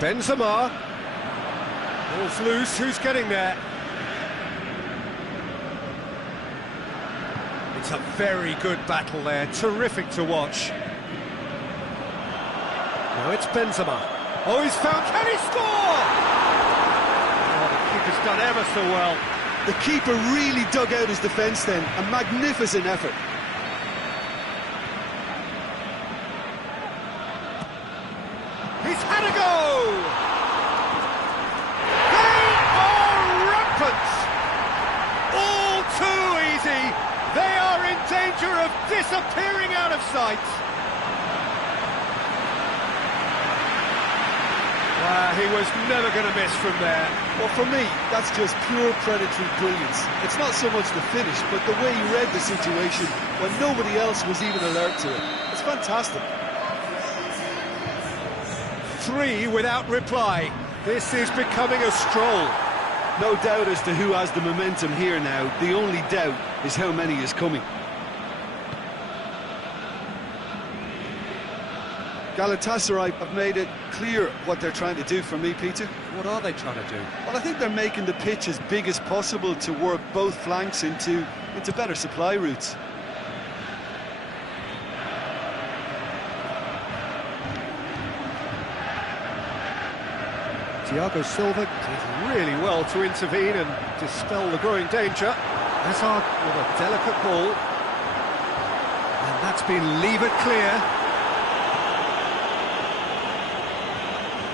Benzema. Ball's loose, who's getting there? It's a very good battle there, terrific to watch. Now it's Benzema. Oh, he's found, can he score? Oh, the keeper's done ever so well. The keeper really dug out his defence then, a magnificent effort. He's had a go! They are rampant! All too easy! They are in danger of disappearing out of sight. He was never going to miss from there. Well, for me, that's just pure predatory brilliance. It's not so much the finish, but the way he read the situation when nobody else was even alert to it. It's fantastic. 3 without reply. This is becoming a stroll. No doubt as to who has the momentum here now. The only doubt is how many is coming. Galatasaray have made it clear what they're trying to do for me, Peter. What are they trying to do? Well, I think they're making the pitch as big as possible to work both flanks into better supply routes. Thiago Silva did really well to intervene and dispel the growing danger. Hazard with a delicate ball. And that's been levered clear.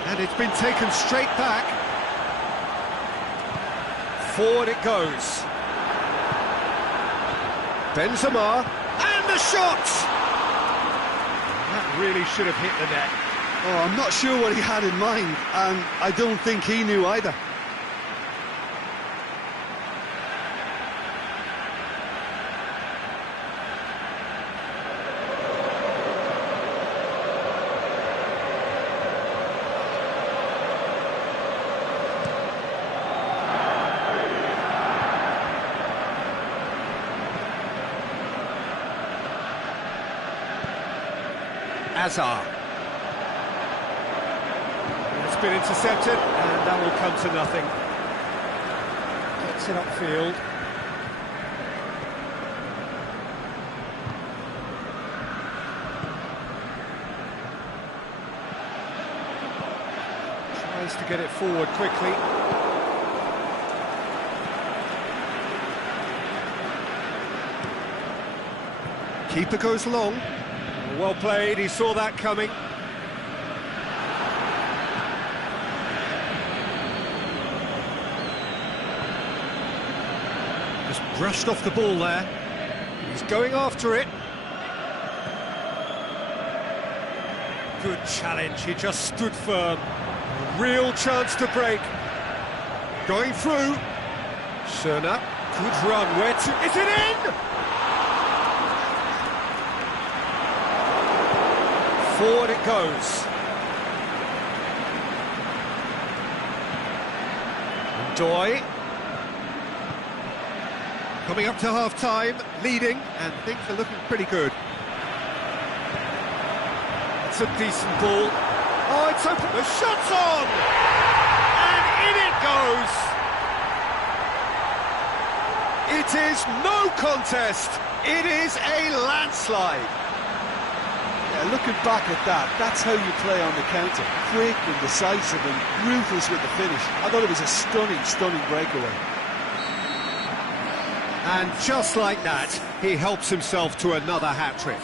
And it's been taken straight back. Forward it goes. Benzema, and the shot! That really should have hit the net. Oh, I'm not sure what he had in mind, and I don't think he knew either. Hazard. It's been intercepted, and that will come to nothing. Gets it upfield. Tries to get it forward quickly. Keeper goes long. Well played, he saw that coming. Just brushed off the ball there. He's going after it. Good challenge, he just stood firm. A real chance to break. Going through. Schöner, good run, where to... Is it in? Forward it goes. Doy. Coming up to half-time, leading, and things are looking pretty good. It's a decent ball. Oh, it's open, the shot's on! And in it goes! It is no contest, it is a landslide. Yeah, looking back at that, that's how you play on the counter. Quick and decisive and ruthless with the finish. I thought it was a stunning, stunning breakaway. And just like that, he helps himself to another hat-trick.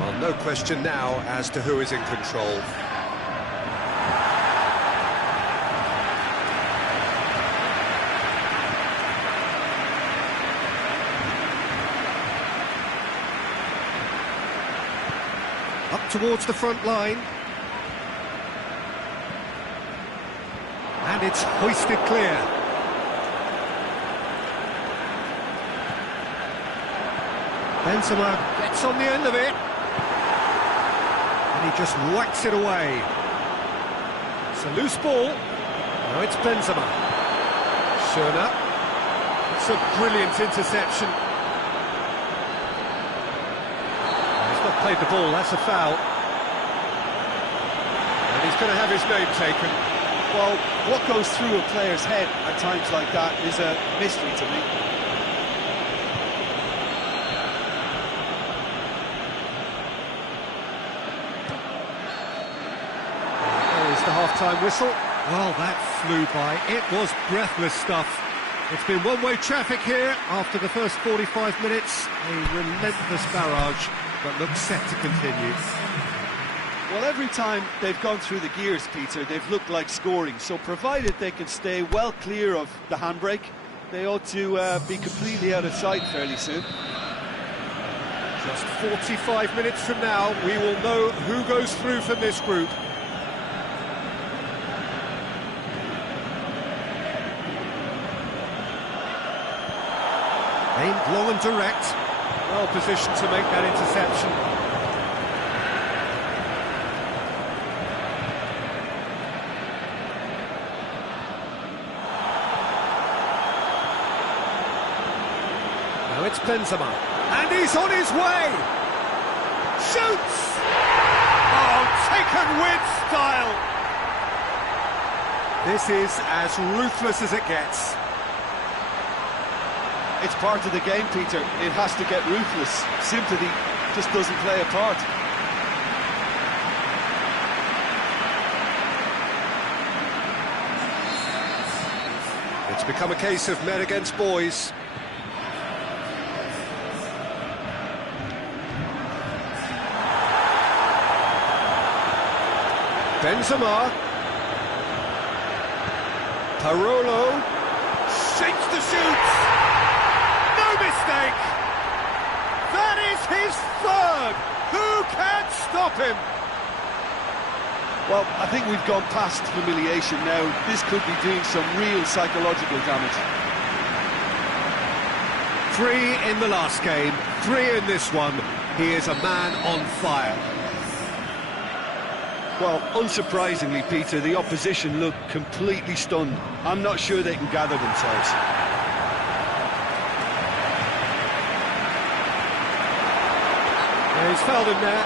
Well, no question now as to who is in control. Up towards the front line. And it's hoisted clear. Benzema gets on the end of it. And he just whacks it away. It's a loose ball. Now it's Benzema. Schöner. It's a brilliant interception. He's not played the ball, that's a foul. And he's going to have his name taken. Well, what goes through a player's head at times like that is a mystery to me. The half-time whistle. Well, that flew by. It was breathless stuff. It's been one-way traffic here after the first 45 minutes. A relentless barrage, but looks set to continue. Well, every time they've gone through the gears, Peter, they've looked like scoring. So provided they can stay well clear of the handbrake, they ought to be completely out of sight fairly soon. Just 45 minutes from now, we will know who goes through from this group. Aimed long and direct, well positioned to make that interception. Now it's Benzema, and he's on his way! Shoots! Oh, taken with style! This is as ruthless as it gets. It's part of the game, Peter. It has to get ruthless. Sympathy just doesn't play a part. It's become a case of men against boys. Benzema. Parolo. Shapes the shoots! No mistake! That is his third! Who can stop him? Well, I think we've gone past humiliation now. This could be doing some real psychological damage. 3 in the last game, 3 in this one. He is a man on fire. Well, unsurprisingly, Peter, the opposition look completely stunned. I'm not sure they can gather themselves. Yeah, he's fouled him there.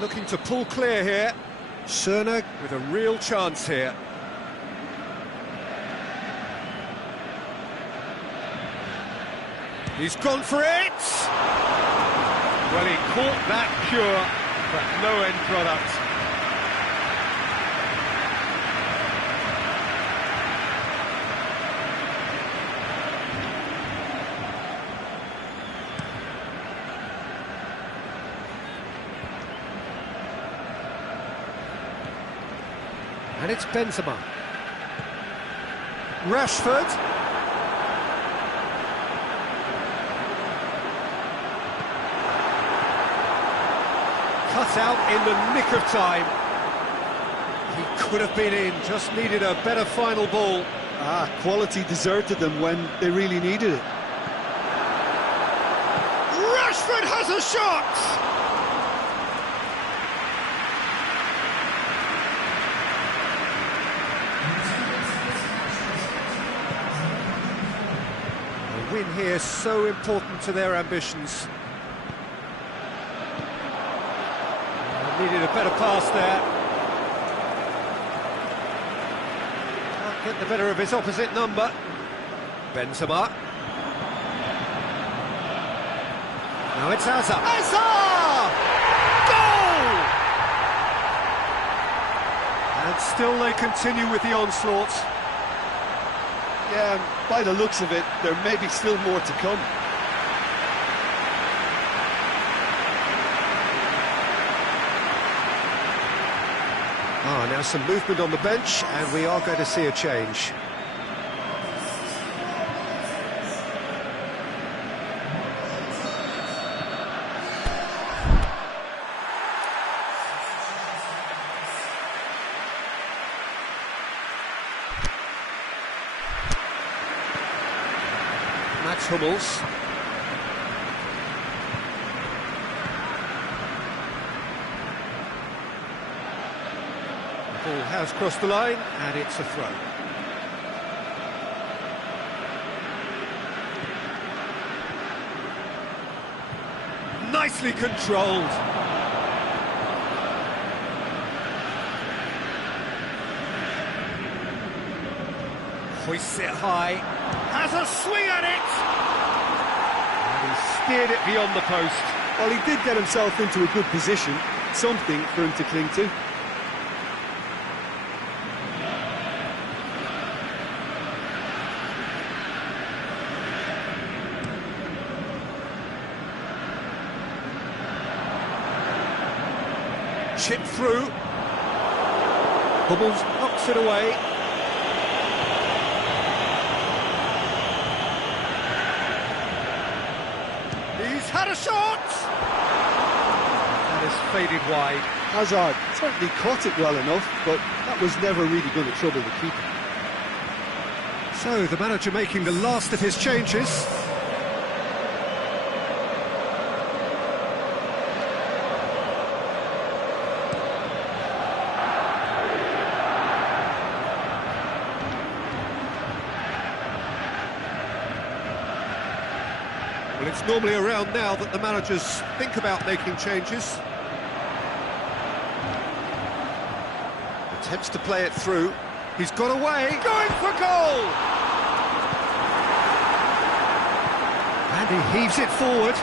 Looking to pull clear here. Cerner with a real chance here. He's gone for it! Well, he caught that pure, but no end product. And it's Benzema. Rashford. Cut out in the nick of time. He could have been in, just needed a better final ball. Quality deserted them when they really needed it. Rashford has a shot! A win here so important to their ambitions. Needed a better pass there. Can't get the better of his opposite number. Benzema. Now it's Hazard. Hazard! Goal! And still they continue with the onslaught. Yeah, by the looks of it, there may be still more to come. Now some movement on the bench, and we are going to see a change. Mats Hummels. Ball has crossed the line, and it's a throw. Nicely controlled. Hoists it high. Has a swing at it! And he steered it beyond the post. Well, he did get himself into a good position. Something for him to cling to. Chip through. Hummels knocks it away. He's had a shot! That is faded wide. Hazard certainly caught it well enough, but that was never really going to trouble the keeper. So the manager making the last of his changes. Well, it's normally around now that the managers think about making changes. Attempts to play it through. He's got away. Going for goal! And he heaves it forward.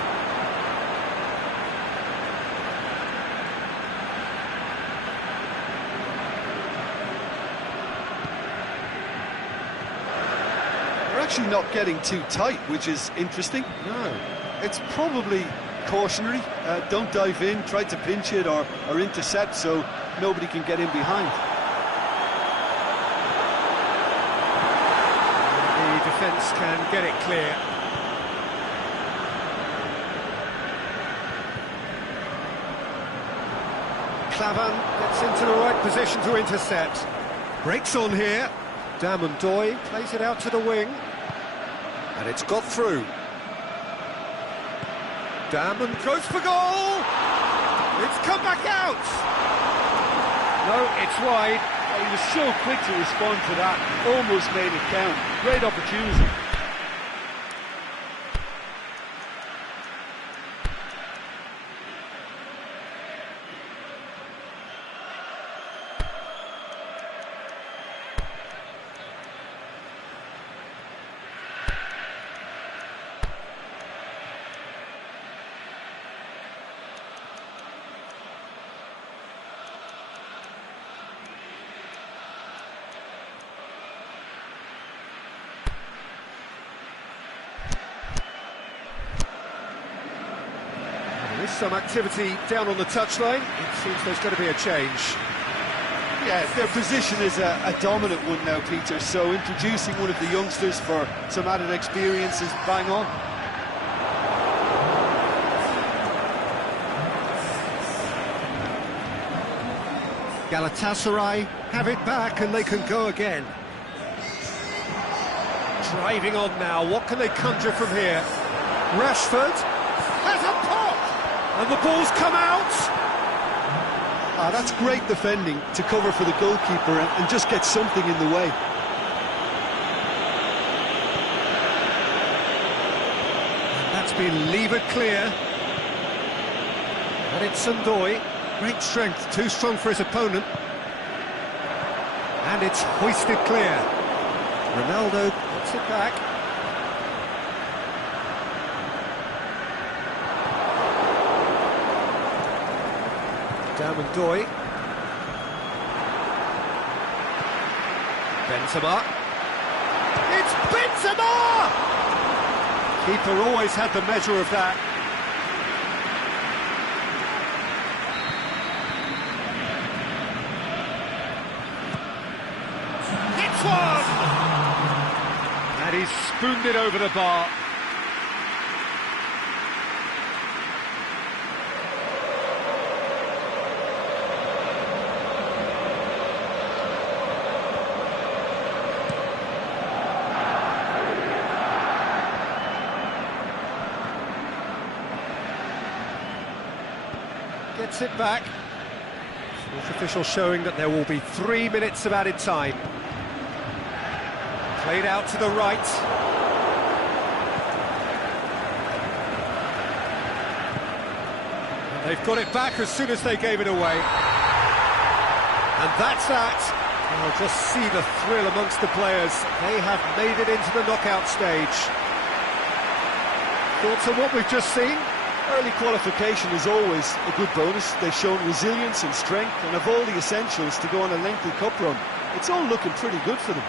They're actually not getting too tight, which is interesting. No. It's probably cautionary. Don't dive in, try to pinch it or intercept so nobody can get in behind. The defence can get it clear. Clavan gets into the right position to intercept. Breaks on here. Damondoy plays it out to the wing. And it's got through. Damon goes for goal! It's come back out! No, it's wide. He was so quick to respond to that. Almost made it count. Great opportunity. There is some activity down on the touchline. It seems there's going to be a change. Yeah, their position is a dominant one now, Peter, so introducing one of the youngsters for some added experience is bang on. Galatasaray have it back and they can go again. Driving on now, what can they conjure from here? Rashford has a pop! And the ball's come out! That's great defending to cover for the goalkeeper and just get something in the way. And that's been levered clear. And it's Sandoy. Great strength, too strong for his opponent. And it's hoisted clear. Ronaldo puts it back. Damondoy. Benzema. It's Benzema! Keeper always had the measure of that. It's one! And he's spooned it over the bar. Gets it back. Fourth official showing that there will be 3 minutes of added time. Played out to the right. And they've got it back as soon as they gave it away. And that's that. I'll just see the thrill amongst the players. They have made it into the knockout stage. Thoughts on what we've just seen? Early qualification is always a good bonus. They've shown resilience and strength and have all the essentials to go on a lengthy cup run. It's all looking pretty good for them.